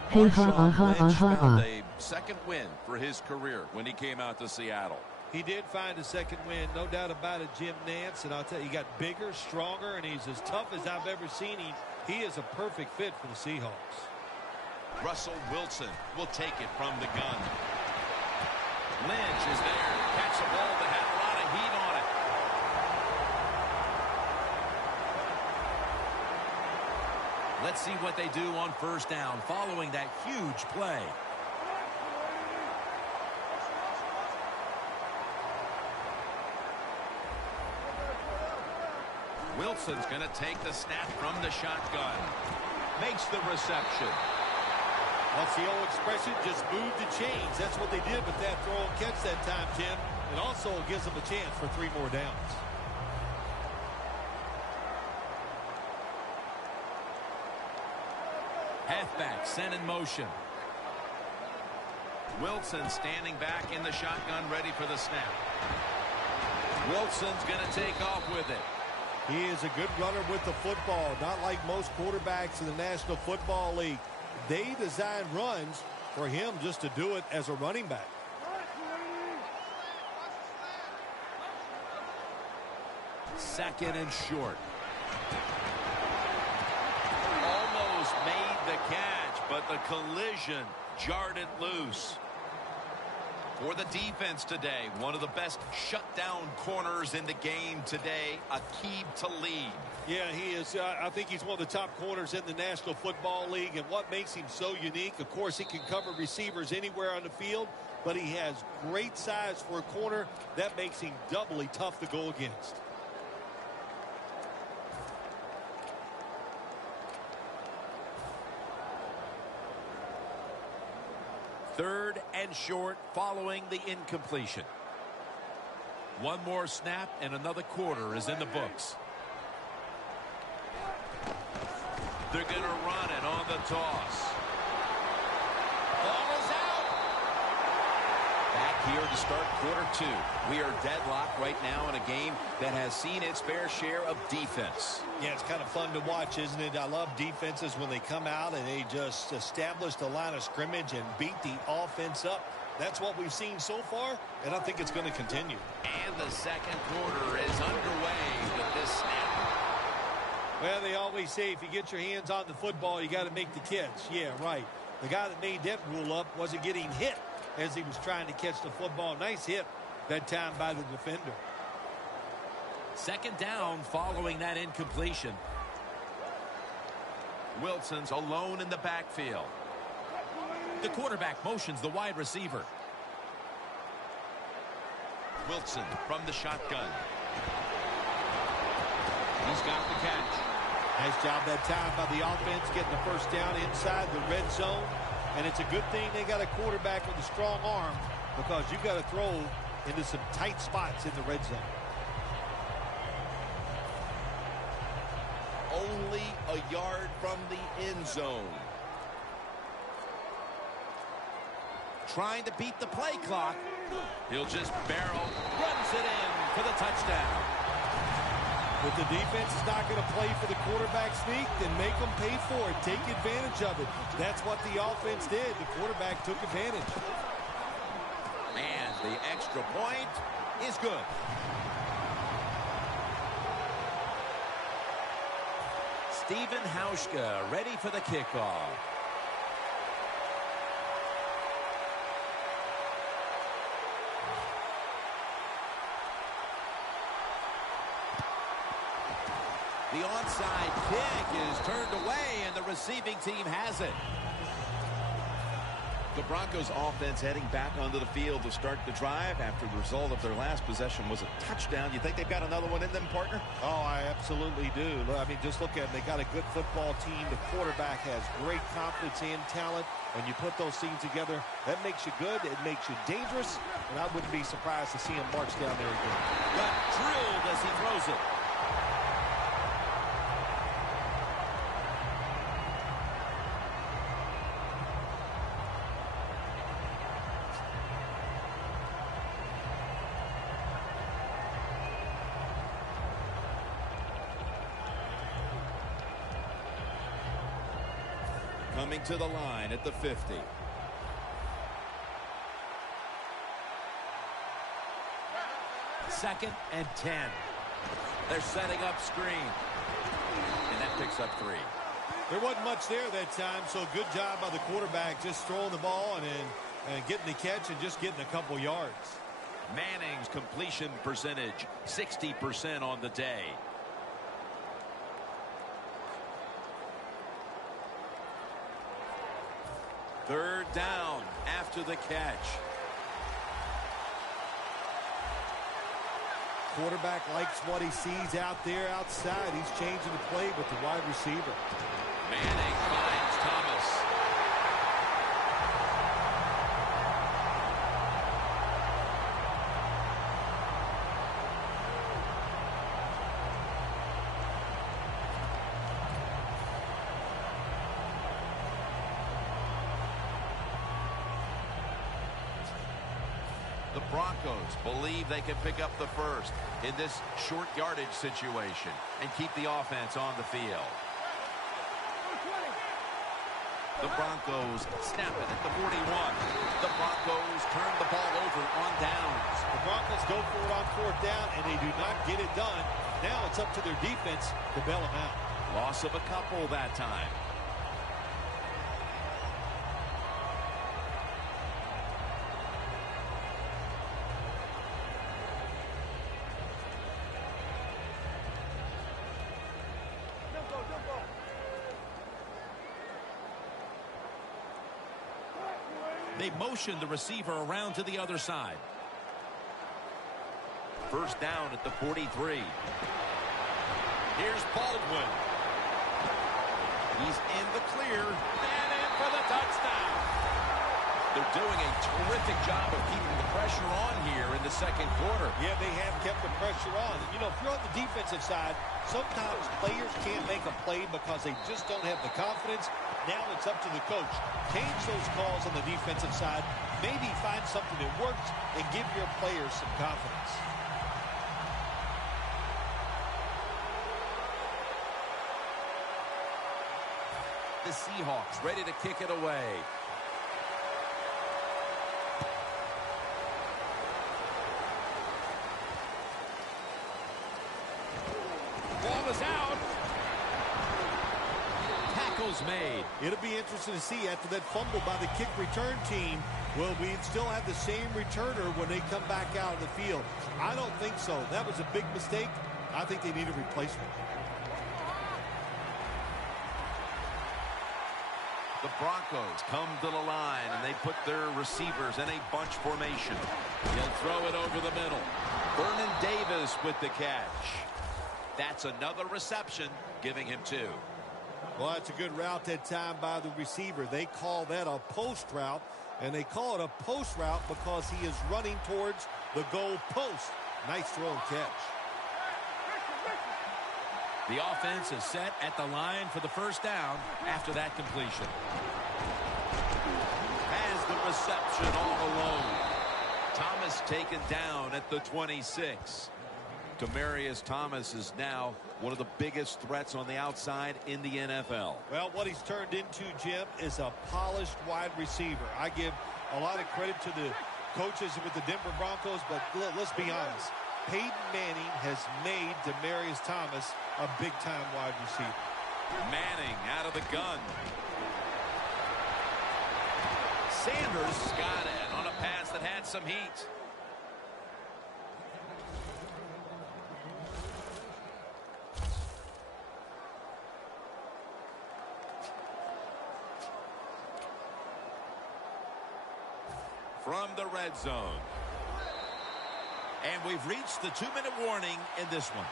Hey ha ha ha ha ha. A second win for his career when he came out to Seattle. He did find a second win, no doubt about it, Jim Nantz. And I'll tell you, he got bigger, stronger, and he's as tough as I've ever seen him. He is a perfect fit for the Seahawks. Russell Wilson will take it from the gun. Lynch is there to catch a ball that had a lot of heat on it. Let's see what they do on first down following that huge play. Wilson's going to take the snap from the shotgun. Makes the reception. What's the old expression? Just move the chains. That's what they did with that throw and catch that time, Tim. It also gives them a chance for 3 more downs. Halfback sent in motion. Wilson standing back in the shotgun, ready for the snap. Wilson's going to take off with it. He is a good runner with the football, not like most quarterbacks in the National Football League. They design runs for him just to do it as a running back. Second and short. Almost made the catch, but the collision jarred it loose. For the defense today, one of the best shutdown corners in the game today, Aqib Talib. Yeah, he is. I think he's one of the top corners in the National Football League. And what makes him so unique, of course, he can cover receivers anywhere on the field, but he has great size for a corner. That makes him doubly tough to go against. Third and short following the incompletion. One more snap and another quarter is in the books. They're going to run it on the toss. Ball is out. Back here to start quarter 2. We are deadlocked right now in a game that has seen its fair share of defense. Yeah, it's kind of fun to watch, isn't it? I love defenses when they come out and they just establish the line of scrimmage and beat the offense up. That's what we've seen so far, and I think it's going to continue. And the second quarter is underway with this snap. Well, they always say if you get your hands on the football, you got to make the catch. Yeah, right. The guy that made that rule up wasn't getting hit as he was trying to catch the football. Nice hit that time by the defender. Second down following that incompletion. Wilson's alone in the backfield. The quarterback motions the wide receiver. Wilson from the shotgun. He's got the catch. Nice job that time by the offense getting the first down inside the red zone. And it's a good thing they got a quarterback with a strong arm because you got to throw into some tight spots in the red zone. Only a yard from the end zone. Trying to beat the play clock. He'll just barrel. Runs it in for the touchdown. If the defense is not going to play for the quarterback sneak, then make them pay for it. Take advantage of it. That's what the offense did. The quarterback took advantage. And the extra point is good. Stephen Hauschka ready for the kickoff. The onside kick is turned away, and the receiving team has it. The Broncos offense heading back onto the field to start the drive after the result of their last possession was a touchdown. You think they've got another one in them, partner? Oh, I absolutely do. I mean, just look at them. They got a good football team. The quarterback has great confidence and talent. When you put those things together, that makes you good. It makes you dangerous. And I wouldn't be surprised to see him march down there again. Got drilled as he throws it. Coming to the line at the 50. Second and 10. They're setting up screen. And that picks up 3. There wasn't much there that time, so good job by the quarterback just throwing the ball and getting the catch and just getting a couple yards. Manning's completion percentage, 60% on the day. Third down after the catch. Quarterback likes what he sees out there outside. He's changing the play with the wide receiver. Manning finds Thomas. The Broncos believe they can pick up the first in this short yardage situation and keep the offense on the field. The Broncos snap it at the 41. The Broncos turn the ball over on downs. The Broncos go for it on fourth down, and they do not get it done. Now it's up to their defense to bail them out. Loss of a couple that time. They motion the receiver around to the other side. First down at the 43. Here's Baldwin. He's in the clear and in for the touchdown. They're doing a terrific job of keeping the pressure on here in the second quarter. Yeah, they have kept the pressure on. And, you know, if you're on the defensive side, sometimes players can't make a play because they just don't have the confidence. Now it's up to the coach. Change those calls on the defensive side. Maybe find something that works and give your players some confidence. The Seahawks ready to kick it away. Ball is out. Tackles made. It'll be interesting to see after that fumble by the kick return team, will we still have the same returner when they come back out of the field? I don't think so. That was a big mistake. I think they need a replacement. The Broncos come to the line, and they put their receivers in a bunch formation. He'll throw it over the middle. Vernon Davis with the catch. That's another reception, giving him 2. Well, that's a good route that time by the receiver. They call that a post route, and they call it a post route because he is running towards the goal post. Nice throw and catch. The offense is set at the line for the first down after that completion. Has the reception all alone. Thomas taken down at the 26. Demaryius Thomas is now one of the biggest threats on the outside in the NFL. Well, what he's turned into, Jim, is a polished wide receiver. I give a lot of credit to the coaches with the Denver Broncos, but let's be honest. Peyton Manning has made Demaryius Thomas a big-time wide receiver. Manning out of the gun. Sanders got it on a pass that had some heat. from the red zone. And we've reached the 2-minute warning in this one.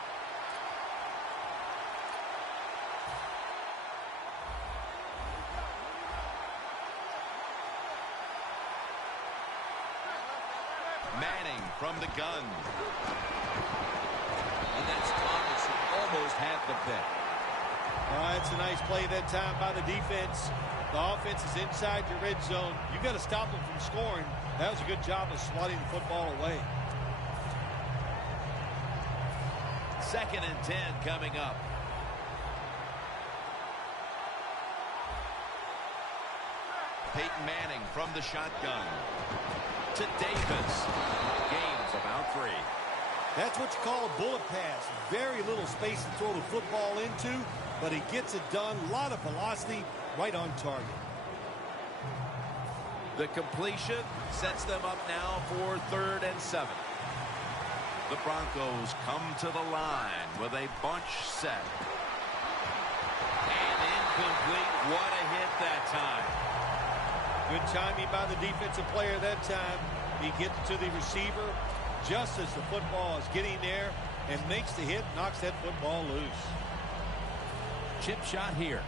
Manning from the gun. And that's Thomas who almost had the pick. That's a nice play that time by the defense. The offense is inside your red zone. You've got to stop them from scoring. That was a good job of swatting the football away. 2nd and 10 coming up. Peyton Manning from the shotgun to Davis. Gains about 3. That's what you call a bullet pass. Very little space to throw the football into, but he gets it done. A lot of velocity, right on target. The completion sets them up now for 3rd and 7. The Broncos come to the line with a bunch set. And incomplete. What a hit that time. Good timing by the defensive player that time. He gets to the receiver just as the football is getting there and makes the hit, knocks that football loose. Chip shot here.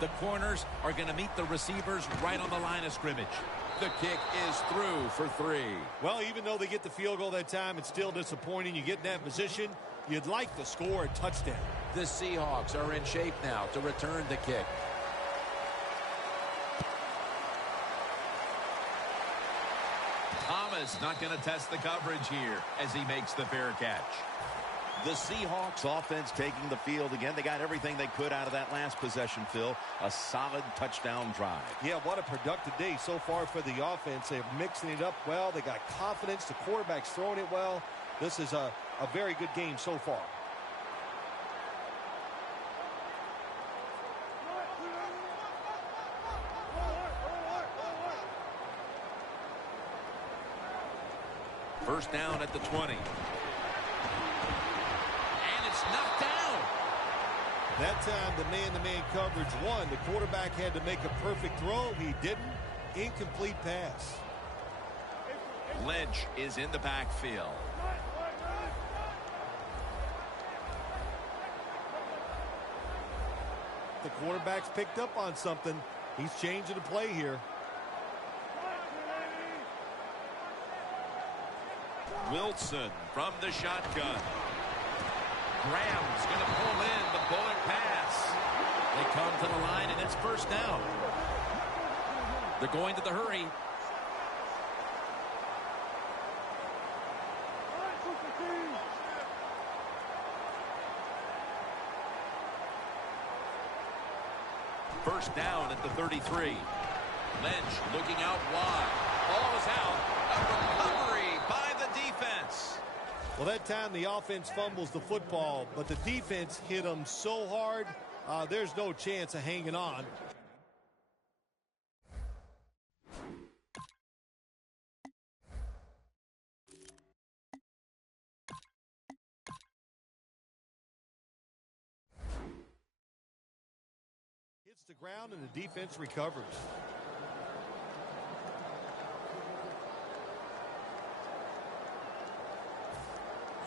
The corners are going to meet the receivers right on the line of scrimmage. The kick is through for 3. Well, even though they get the field goal that time, it's still disappointing. You get in that position, you'd like to score a touchdown. The Seahawks are in shape now to return the kick. Thomas not going to test the coverage here as he makes the fair catch. The Seahawks offense taking the field again. They got everything they could out of that last possession, Phil. A solid touchdown drive. Yeah, what a productive day so far for the offense. They're mixing it up well. They got confidence. The quarterback's throwing it well. This is a very good game so far. First down at the 20. Knocked down. That time the man-to-man coverage won. The quarterback had to make a perfect throw. He didn't. Incomplete pass. Lynch is in the backfield. The quarterback's picked up on something. He's changing the play here. Wilson from the shotgun. Graham's going to pull in the bullet pass. They come to the line, and it's first down. They're going to the hurry. First down at the 33. Lynch looking out wide. Ball is out. A recovery by the defense. Well, that time the offense fumbles the football, but the defense hit them so hard, there's no chance of hanging on. Hits the ground and the defense recovers.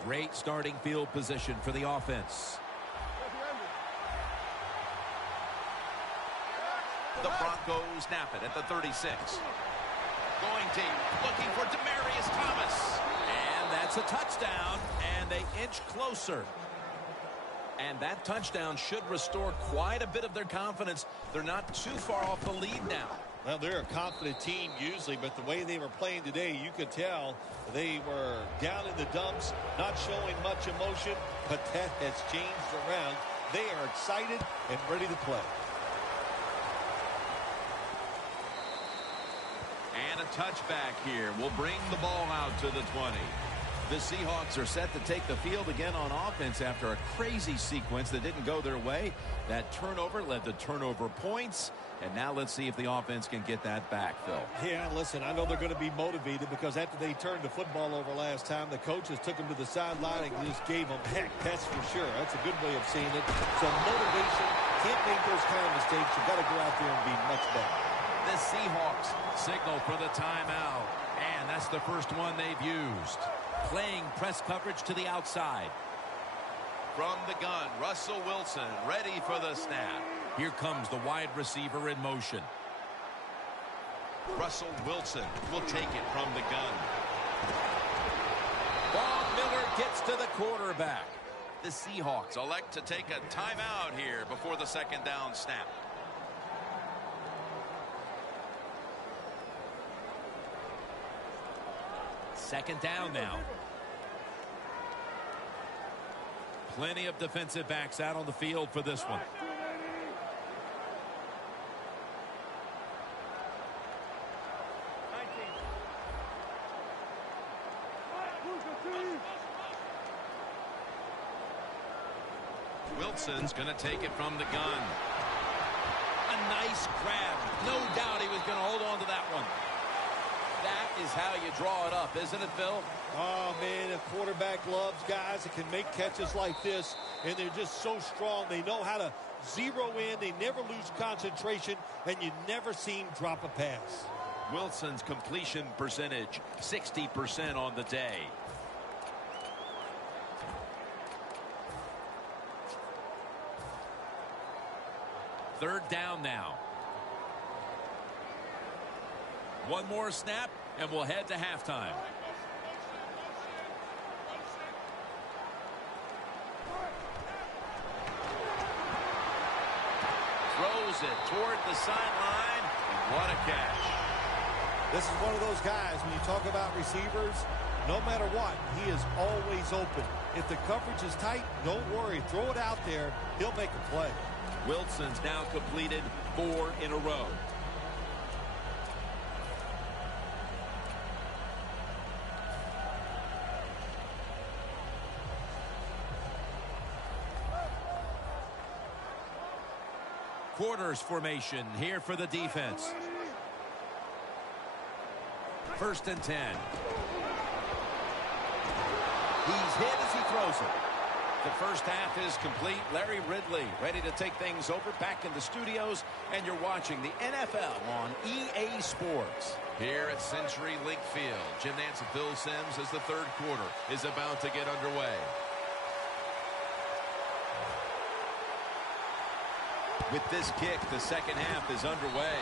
Great starting field position for the offense. The Broncos snap it at the 36. Going deep, looking for Demaryius Thomas. And that's a touchdown, and they inch closer. And that touchdown should restore quite a bit of their confidence. They're not too far off the lead now. Well, they're a confident team usually, but the way they were playing today, you could tell they were down in the dumps, not showing much emotion, but that has changed around. They are excited and ready to play. And a touchback here will bring the ball out to the 20. The Seahawks are set to take the field again on offense after a crazy sequence that didn't go their way. That turnover led to turnover points. And now let's see if the offense can get that back, Phil. Yeah, listen, I know they're going to be motivated because after they turned the football over last time, the coaches took them to the sideline and just gave them heck. That's for sure. That's a good way of saying it. So motivation, can't make those kind of mistakes. You've got to go out there and be much better. The Seahawks signal for the timeout. And that's the first one they've used. Playing press coverage to the outside. From the gun, Russell Wilson ready for the snap. Here comes the wide receiver in motion. Russell Wilson will take it from the gun. Von Miller gets to the quarterback. The Seahawks elect to take a timeout here before the second down snap. Second down now. Plenty of defensive backs out on the field for this one. Wilson's going to take it from the gun. A nice grab. No doubt he was going to hold on to that one. That is how you draw it up, isn't it, Phil? Oh, man, a quarterback loves guys that can make catches like this, and they're just so strong. They know how to zero in. They never lose concentration, and you never see him drop a pass. Wilson's completion percentage, 60% on the day. Third down now. One more snap, and we'll head to halftime. Throws it toward the sideline. What a catch. This is one of those guys, when you talk about receivers, no matter what, he is always open. If the coverage is tight, don't worry. Throw it out there. He'll make a play. Wilson's now completed 4 in a row. Quarters formation here for the defense. First and 10. He's hit as he throws it. The first half is complete. Larry Ridley ready to take things over back in the studios, and you're watching the NFL on EA Sports. Here at CenturyLink Field, Jim Nantz and Phil Simms as the third quarter is about to get underway. With this kick, the second half is underway.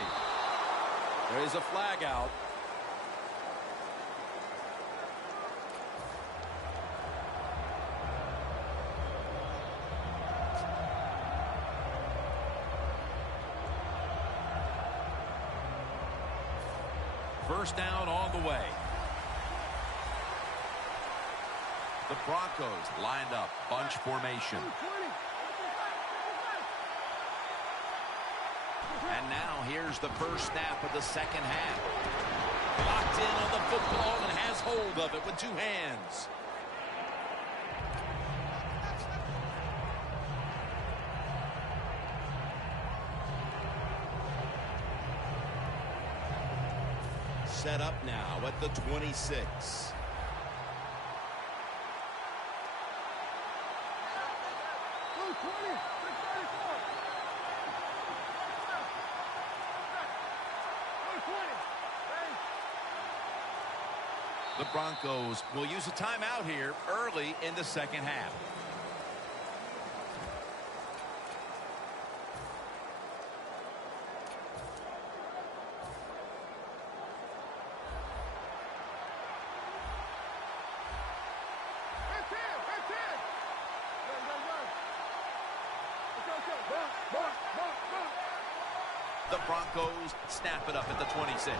There is a flag out. First down on the way. The Broncos lined up, bunch formation. And now here's the first snap of the second half. Locked in on the football and has hold of it with two hands. Set up now at the 26. The Broncos will use a timeout here early in the second half. The Broncos snap it up at the 26.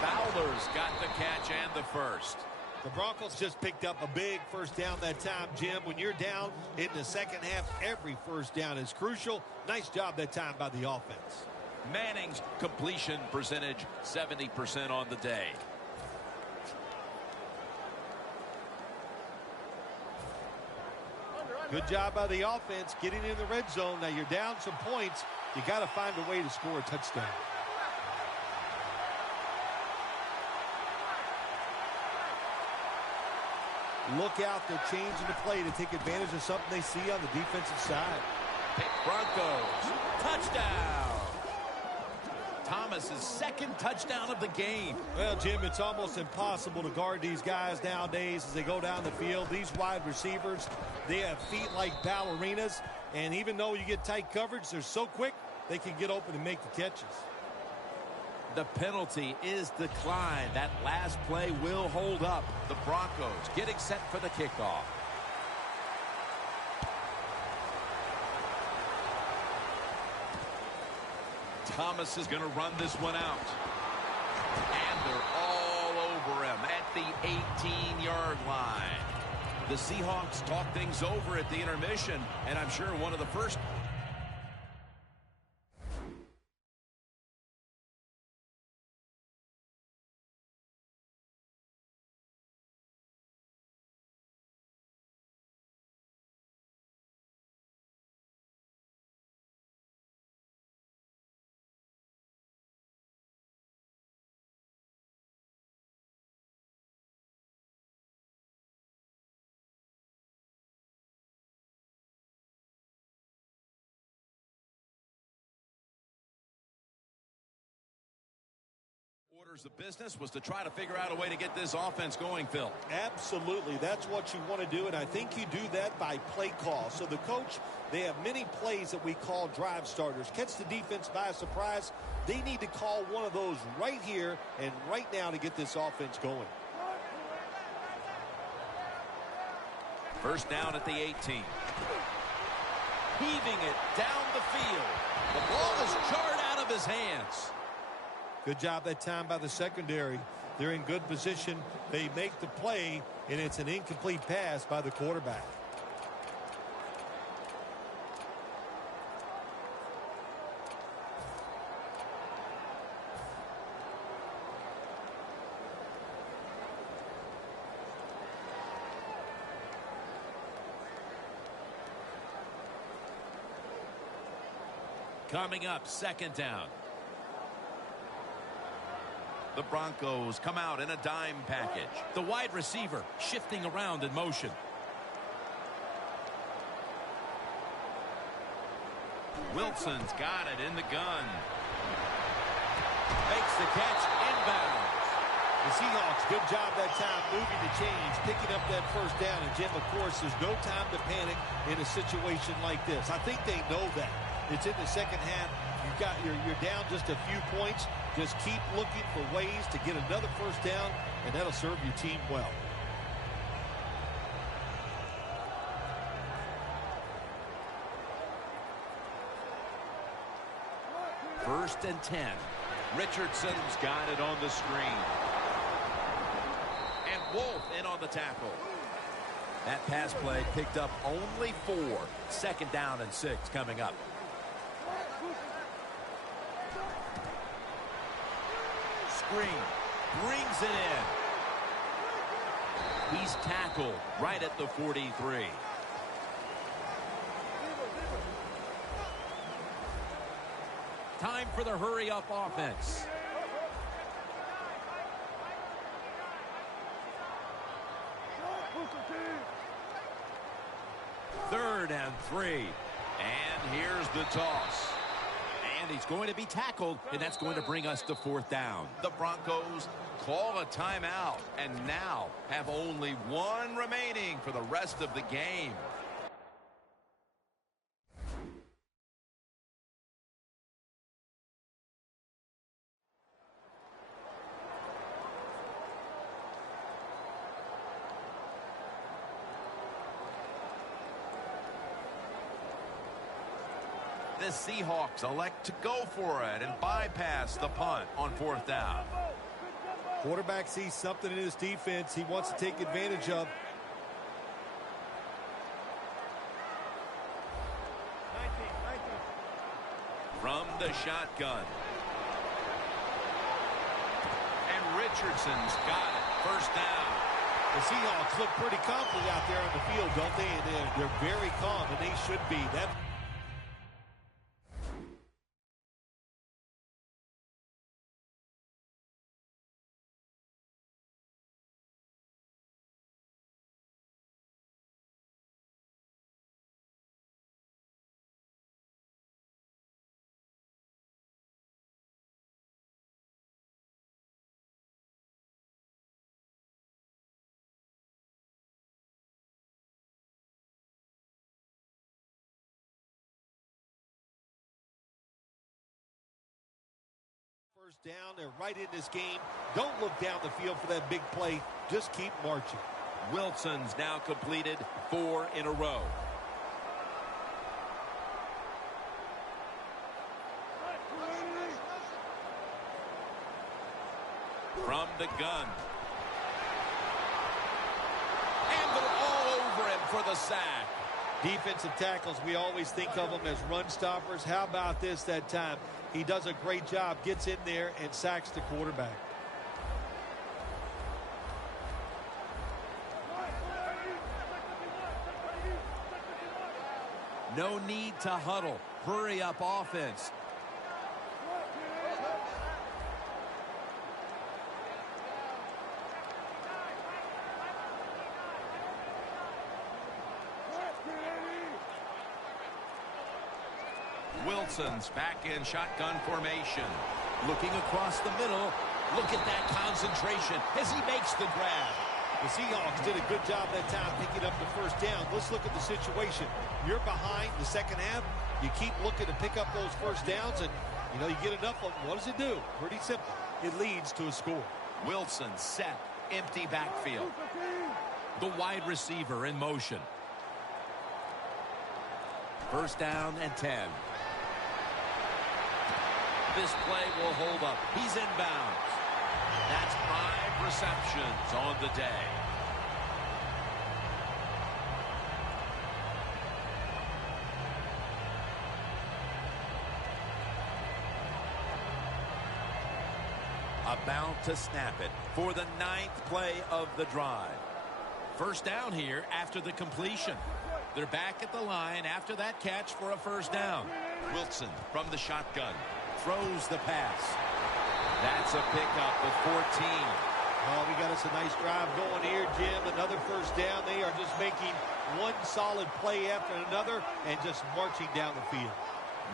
Fowler's got the catch and the first. The Broncos just picked up a big first down that time, Jim. When you're down in the second half, every first down is crucial. Nice job that time by the offense. Manning's completion percentage, 70% on the day. Good job by the offense getting in the red zone. Now you're down some points. You got to find a way to score a touchdown. Look out, they're changing the play to take advantage of something they see on the defensive side. Broncos, touchdown. Thomas's second touchdown of the game. Well, Jim, it's almost impossible to guard these guys nowadays as they go down the field. These wide receivers, they have feet like ballerinas, and even though you get tight coverage, they're so quick, they can get open and make the catches. The penalty is declined. That last play will hold up. The Broncos getting set for the kickoff. Thomas is going to run this one out. And they're all over him at the 18-yard line. The Seahawks talk things over at the intermission, and I'm sure one of the first... Orders of business was to try to figure out a way to get this offense going, Phil. Absolutely. That's what you want to do, and I think you do that by play call. So the coach, they have many plays that we call drive starters. Catch the defense by surprise. They need to call one of those right here and right now to get this offense going. First down at the 18. Heaving it down the field. The ball is jarred out of his hands. Good job that time by the secondary. They're in good position. They make the play, and it's an incomplete pass by the quarterback. Coming up, second down. The Broncos come out in a dime package. The wide receiver shifting around in motion. Wilson's got it in the gun. Makes the catch inbounds. The Seahawks, good job that time moving the chains, picking up that first down. And, Jim, of course, there's no time to panic in a situation like this. I think they know that. It's in the second half. You're down just a few points. Just keep looking for ways to get another first down, and that'll serve your team well. First and 10. Richardson's got it on the screen. And Wolf in on the tackle. That pass play picked up only 4. Second down and 6 coming up. Screen brings it in. He's tackled right at the 43. Time for the hurry-up offense. Third and 3. And here's the toss. And he's going to be tackled, and that's going to bring us to fourth down. The Broncos call a timeout and now have only 1 remaining for the rest of the game. The Seahawks elect to go for it and bypass the punt on fourth down. Quarterback sees something in his defense he wants to take advantage of. From the shotgun. And Richardson's got it. First down. The Seahawks look pretty confident out there on the field, don't they? And they're very calm, and they should be. That first down. They're right in this game. Don't look down the field for that big play. Just keep marching. Wilson's now completed 4 in a row. From the gun. And they're all over him for the sack. Defensive tackles, we always think of them as run stoppers. How about this that time? He does a great job, gets in there and sacks the quarterback. No need to huddle. Hurry up offense. Wilson's back in shotgun formation. Looking across the middle. Look at that concentration as he makes the grab. The Seahawks did a good job that time picking up the first down. Let's look at the situation. You're behind the second half. You keep looking to pick up those first downs, and, you get enough of them. What does it do? Pretty simple. It leads to a score. Wilson set. Empty backfield. The wide receiver in motion. First down and 10. This play will hold up. He's inbounds. That's 5 receptions on the day. About to snap it for the 9th play of the drive. First down here after the completion. They're back at the line after that catch for a first down. Wilson from the shotgun throws the pass. That's a pickup of 14. Oh, we got us a nice drive going here, Jim. Another first down. They are just making one solid play after another and just marching down the field.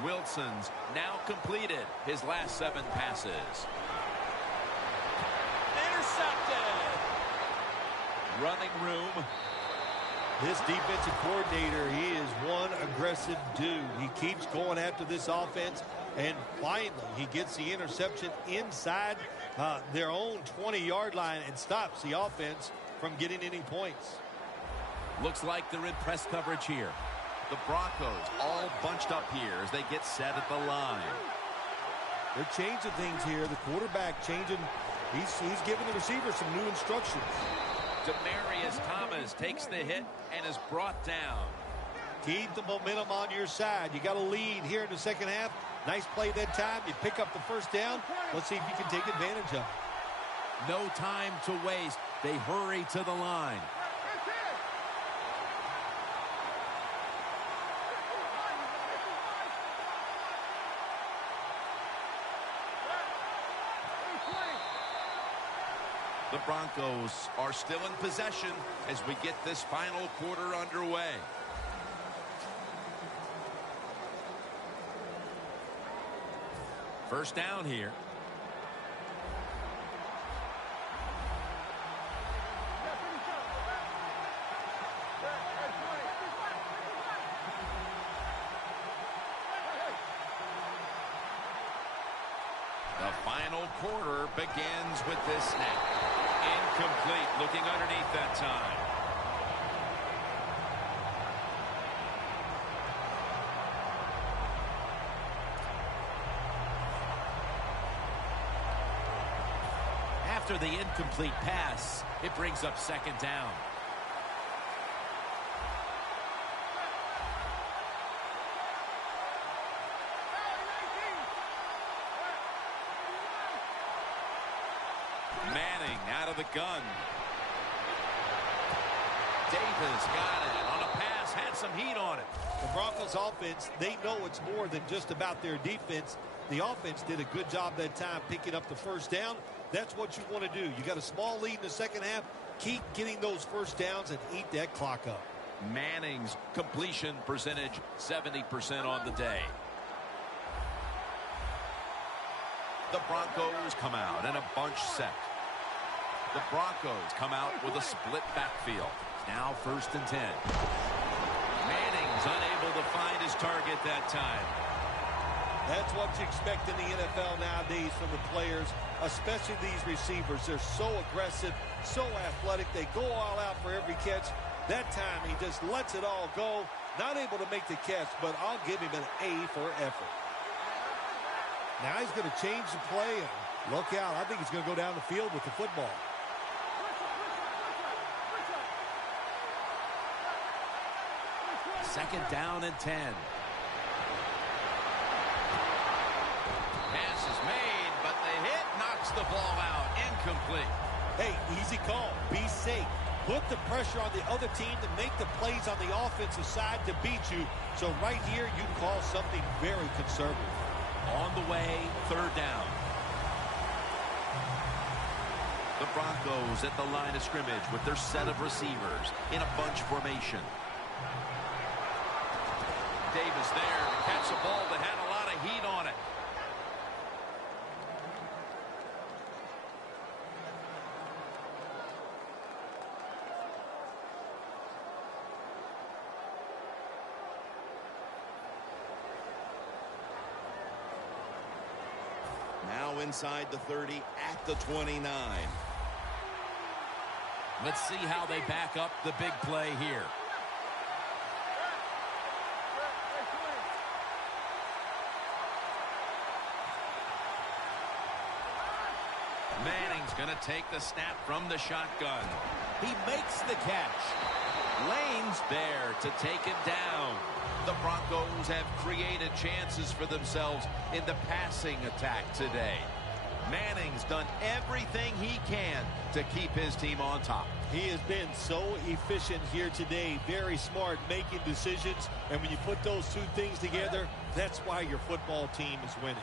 Wilson's now completed his last 7 passes. Intercepted. Running room. This defensive coordinator, he is one aggressive dude. He keeps going after this offense, and finally he gets the interception inside their own 20-yard line and stops the offense from getting any points. Looks like they're in press coverage here. The Broncos all bunched up here as they get set at the line. They're changing things here. The quarterback changing. He's giving the receiver some new instructions. Demaryius Thomas takes the hit and is brought down. Keep the momentum on your side. You got a lead here in the second half. Nice play that time. You pick up the first down. Let's see if you can take advantage of it. No time to waste. They hurry to the line. The Broncos are still in possession as we get this final quarter underway. First down here. The final quarter begins with this snap. Incomplete, looking underneath that time. After the incomplete pass, it brings up second down. Manning out of the gun. Davis got it on a pass, had some heat on it. The Broncos offense, they know it's more than just about their defense. The offense did a good job that time picking up the first down. That's what you want to do. You got a small lead in the second half. Keep getting those first downs and eat that clock up. Manning's completion percentage 70% on the day. The Broncos come out in a bunch set. The Broncos come out with a split backfield. Now first and 10. Manning's unable to find his target that time. That's what you expect in the NFL nowadays from the players, especially these receivers. They're so aggressive, so athletic. They go all out for every catch. That time, he just lets it all go. Not able to make the catch, but I'll give him an A for effort. Now he's going to change the play, and look out. I think he's going to go down the field with the football. Second down and 10. Pass is made, but the hit knocks the ball out. Incomplete. Hey, easy call. Be safe. Put the pressure on the other team to make the plays on the offensive side to beat you. So right here, you call something very conservative. On the way, third down. The Broncos at the line of scrimmage with their set of receivers in a bunch formation. Davis there to catch a ball that had a lot of heat on it. Now inside the 30 at the 29. Let's see how they back up the big play here. Manning's going to take the snap from the shotgun. He makes the catch. Lane's there to take him down. The Broncos have created chances for themselves in the passing attack today. Manning's done everything he can to keep his team on top. He has been so efficient here today. Very smart making decisions. And when you put those two things together, that's why your football team is winning.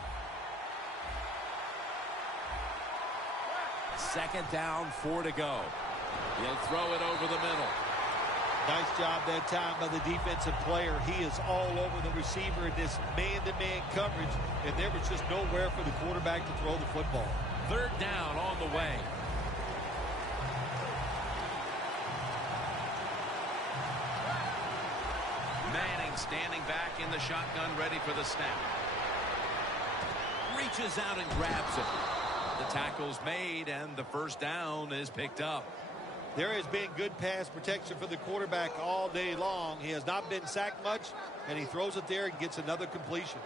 Second down, 4 to go. He'll throw it over the middle. Nice job that time by the defensive player. He is all over the receiver in this man-to-man coverage, and there was just nowhere for the quarterback to throw the football. Third down on the way. Manning standing back in the shotgun, ready for the snap. Reaches out and grabs it. The tackle's made, and the first down is picked up. There has been good pass protection for the quarterback all day long. He has not been sacked much, and he throws it there and gets another completion.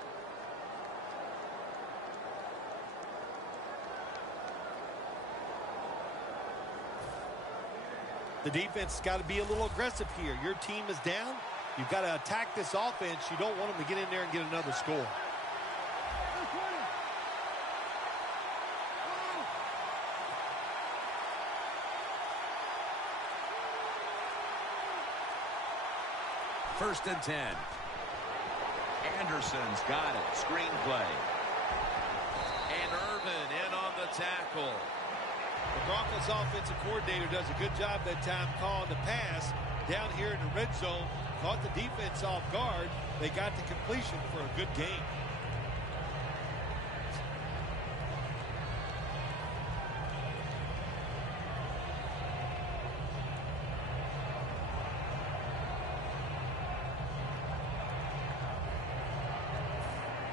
The defense has got to be a little aggressive here. Your team is down. You've got to attack this offense. You don't want them to get in there and get another score. First and 10. Anderson's got it. Screenplay. And Irvin in on the tackle. The Broncos offensive coordinator does a good job that time calling the pass down here in the red zone. Caught the defense off guard. They got the completion for a good game.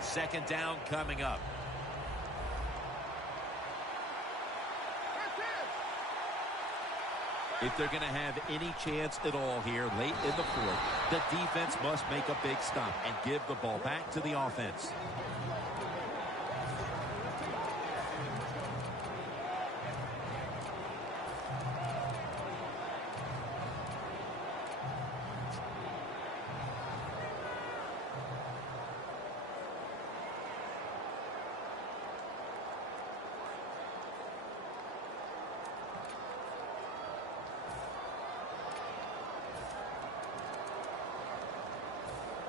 Second down coming up. If they're going to have any chance at all here late in the fourth, the defense must make a big stop and give the ball back to the offense.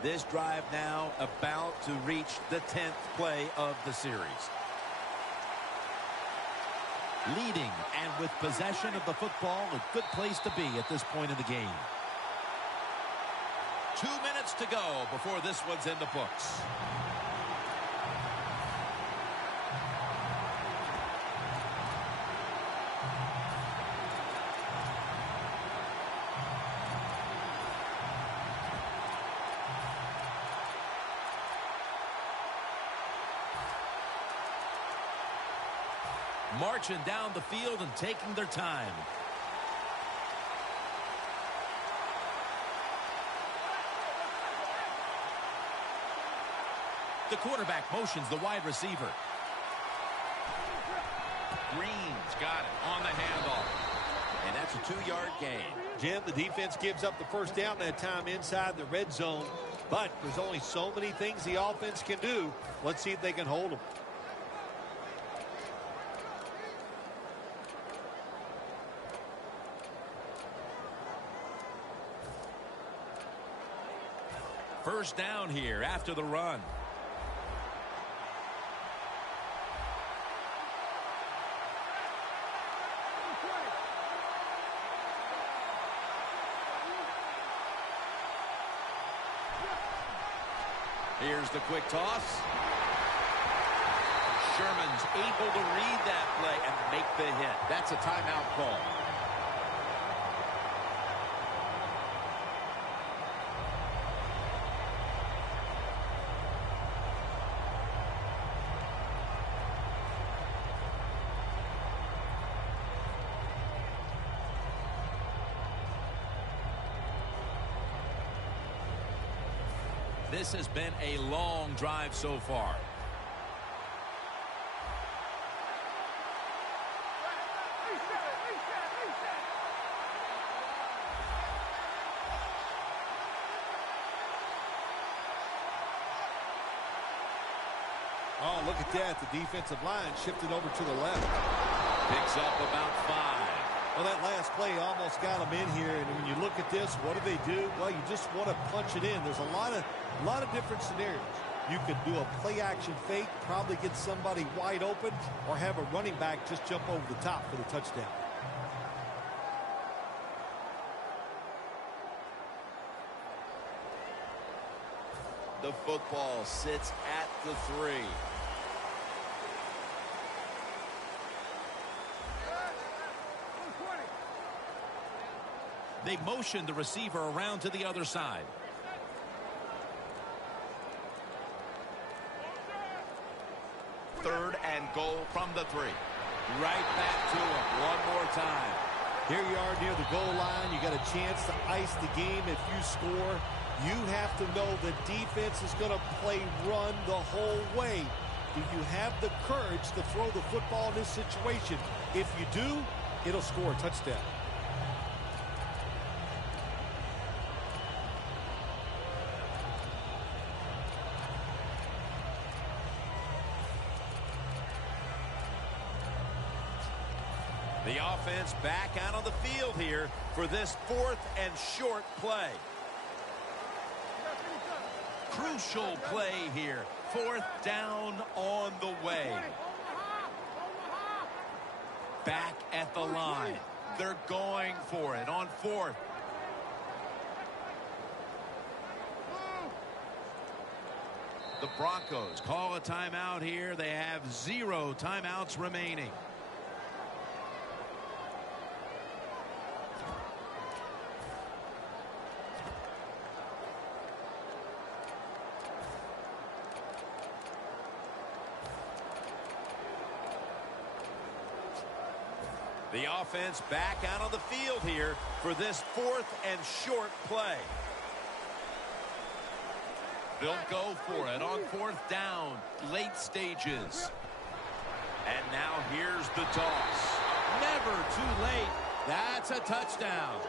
This drive now about to reach the 10th play of the series. Leading and with possession of the football, a good place to be at this point in the game. 2 minutes to go before this one's in the books. marching down the field and taking their time. The quarterback motions the wide receiver. Green's got it on the handoff. And that's a 2-yard gain. Jim, the defense gives up the first down that time inside the red zone. But there's only so many things the offense can do. Let's see if they can hold them. First down here after the run. Here's the quick toss. Sherman's able to read that play and make the hit. That's a timeout call. This has been a long drive so far. Oh, look at that. The defensive line shifted over to the left. Picks up about 5. Well, that last play almost got them in here. And when you look at this, what do? Well, you just want to punch it in. There's a lot of different scenarios. You could do a play-action fake, probably get somebody wide open, or have a running back just jump over the top for the touchdown. The football sits at the 3. They motion the receiver around to the other side. Third and goal from the 3. Right back to him one more time. Here you are near the goal line. You got a chance to ice the game if you score. You have to know the defense is going to play run the whole way. Do you have the courage to throw the football in this situation? If you do, it'll score a touchdown. The offense back out on the field here for this 4th and short play. Crucial play here. 4th down on the way. Back at the line. They're going for it on 4th. The Broncos call a timeout here. They have 0 timeouts remaining. The offense back out on the field here for this 4th and short play. They'll go for it on 4th down, late stages. And now here's the toss. Never too late. That's a touchdown.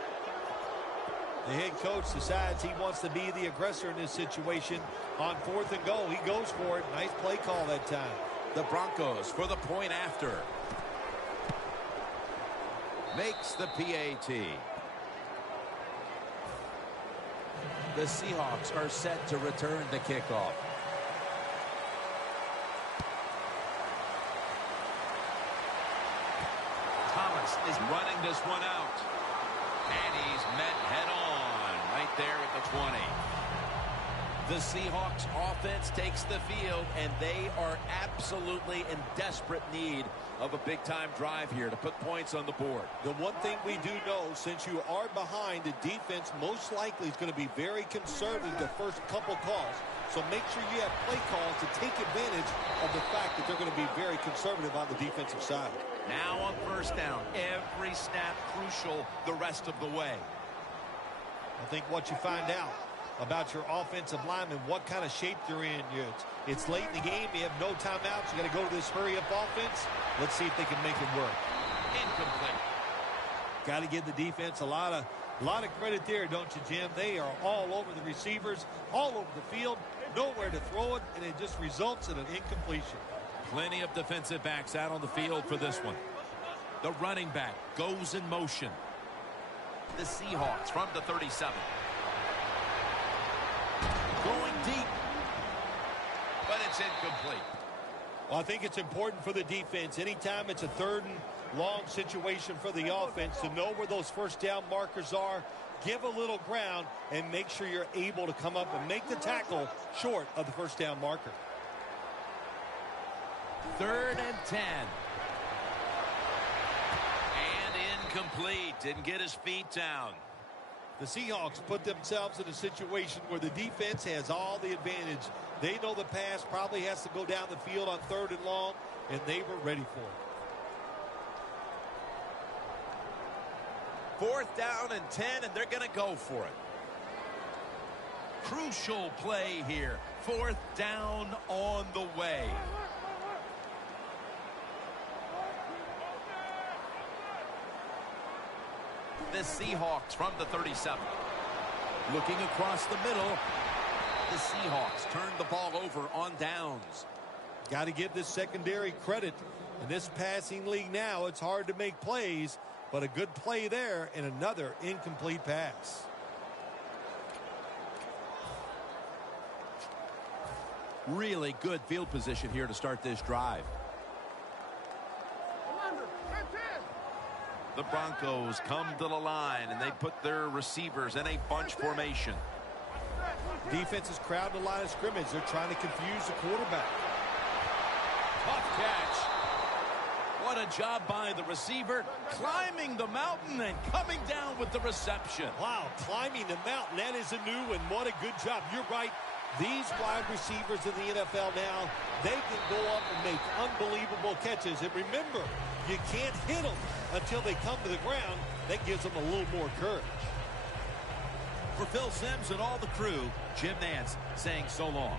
The head coach decides he wants to be the aggressor in this situation. On 4th and goal, he goes for it. Nice play call that time. The Broncos for the point after. Makes the PAT. The Seahawks are set to return the kickoff. Thomas is running this one out. And he's met head on right there at the 20. The Seahawks offense takes the field, and they are absolutely in desperate need of a big-time drive here to put points on the board. The one thing we do know, since you are behind, the defense most likely is going to be very conservative the first couple calls. So make sure you have play calls to take advantage of the fact that they're going to be very conservative on the defensive side. Now on first down, every snap crucial the rest of the way. I think what you find out about your offensive linemen, what kind of shape they're in. It's late in the game. You have no timeouts. You got to go to this hurry-up offense. Let's see if they can make it work. Incomplete. Got to give the defense a lot of credit there, don't you, Jim? They are all over the receivers, all over the field, nowhere to throw it, and it just results in an incompletion. Plenty of defensive backs out on the field for this one. The running back goes in motion. The Seahawks from the 37. Going deep. But it's incomplete. Well, I think it's important for the defense. Anytime it's a third and long situation for the offense to know where those first down markers are, give a little ground, and make sure you're able to come up and make the tackle short of the first down marker. 3rd and 10. And incomplete. Didn't get his feet down. The Seahawks put themselves in a situation where the defense has all the advantage. They know the pass probably has to go down the field on 3rd and long, and they were ready for it. 4th down and 10, and they're going to go for it. Crucial play here. 4th down on the way. The Seahawks from the 37. Looking across the middle. The Seahawks turn the ball over on downs. Got to give this secondary credit. In this passing league now, it's hard to make plays, but a good play there and another incomplete pass. Really good field position here to start this drive. The Broncos come to the line, and they put their receivers in a bunch formation. Defense is crowding the line of scrimmage. They're trying to confuse the quarterback. Tough catch. What a job by the receiver, climbing the mountain and coming down with the reception. Wow, climbing the mountain. That is a new one. What a good job. You're right. These wide receivers in the NFL now, they can go up and make unbelievable catches. And remember, you can't hit them until they come to the ground. That gives them a little more courage. For Phil Simms and all the crew, Jim Nantz saying so long.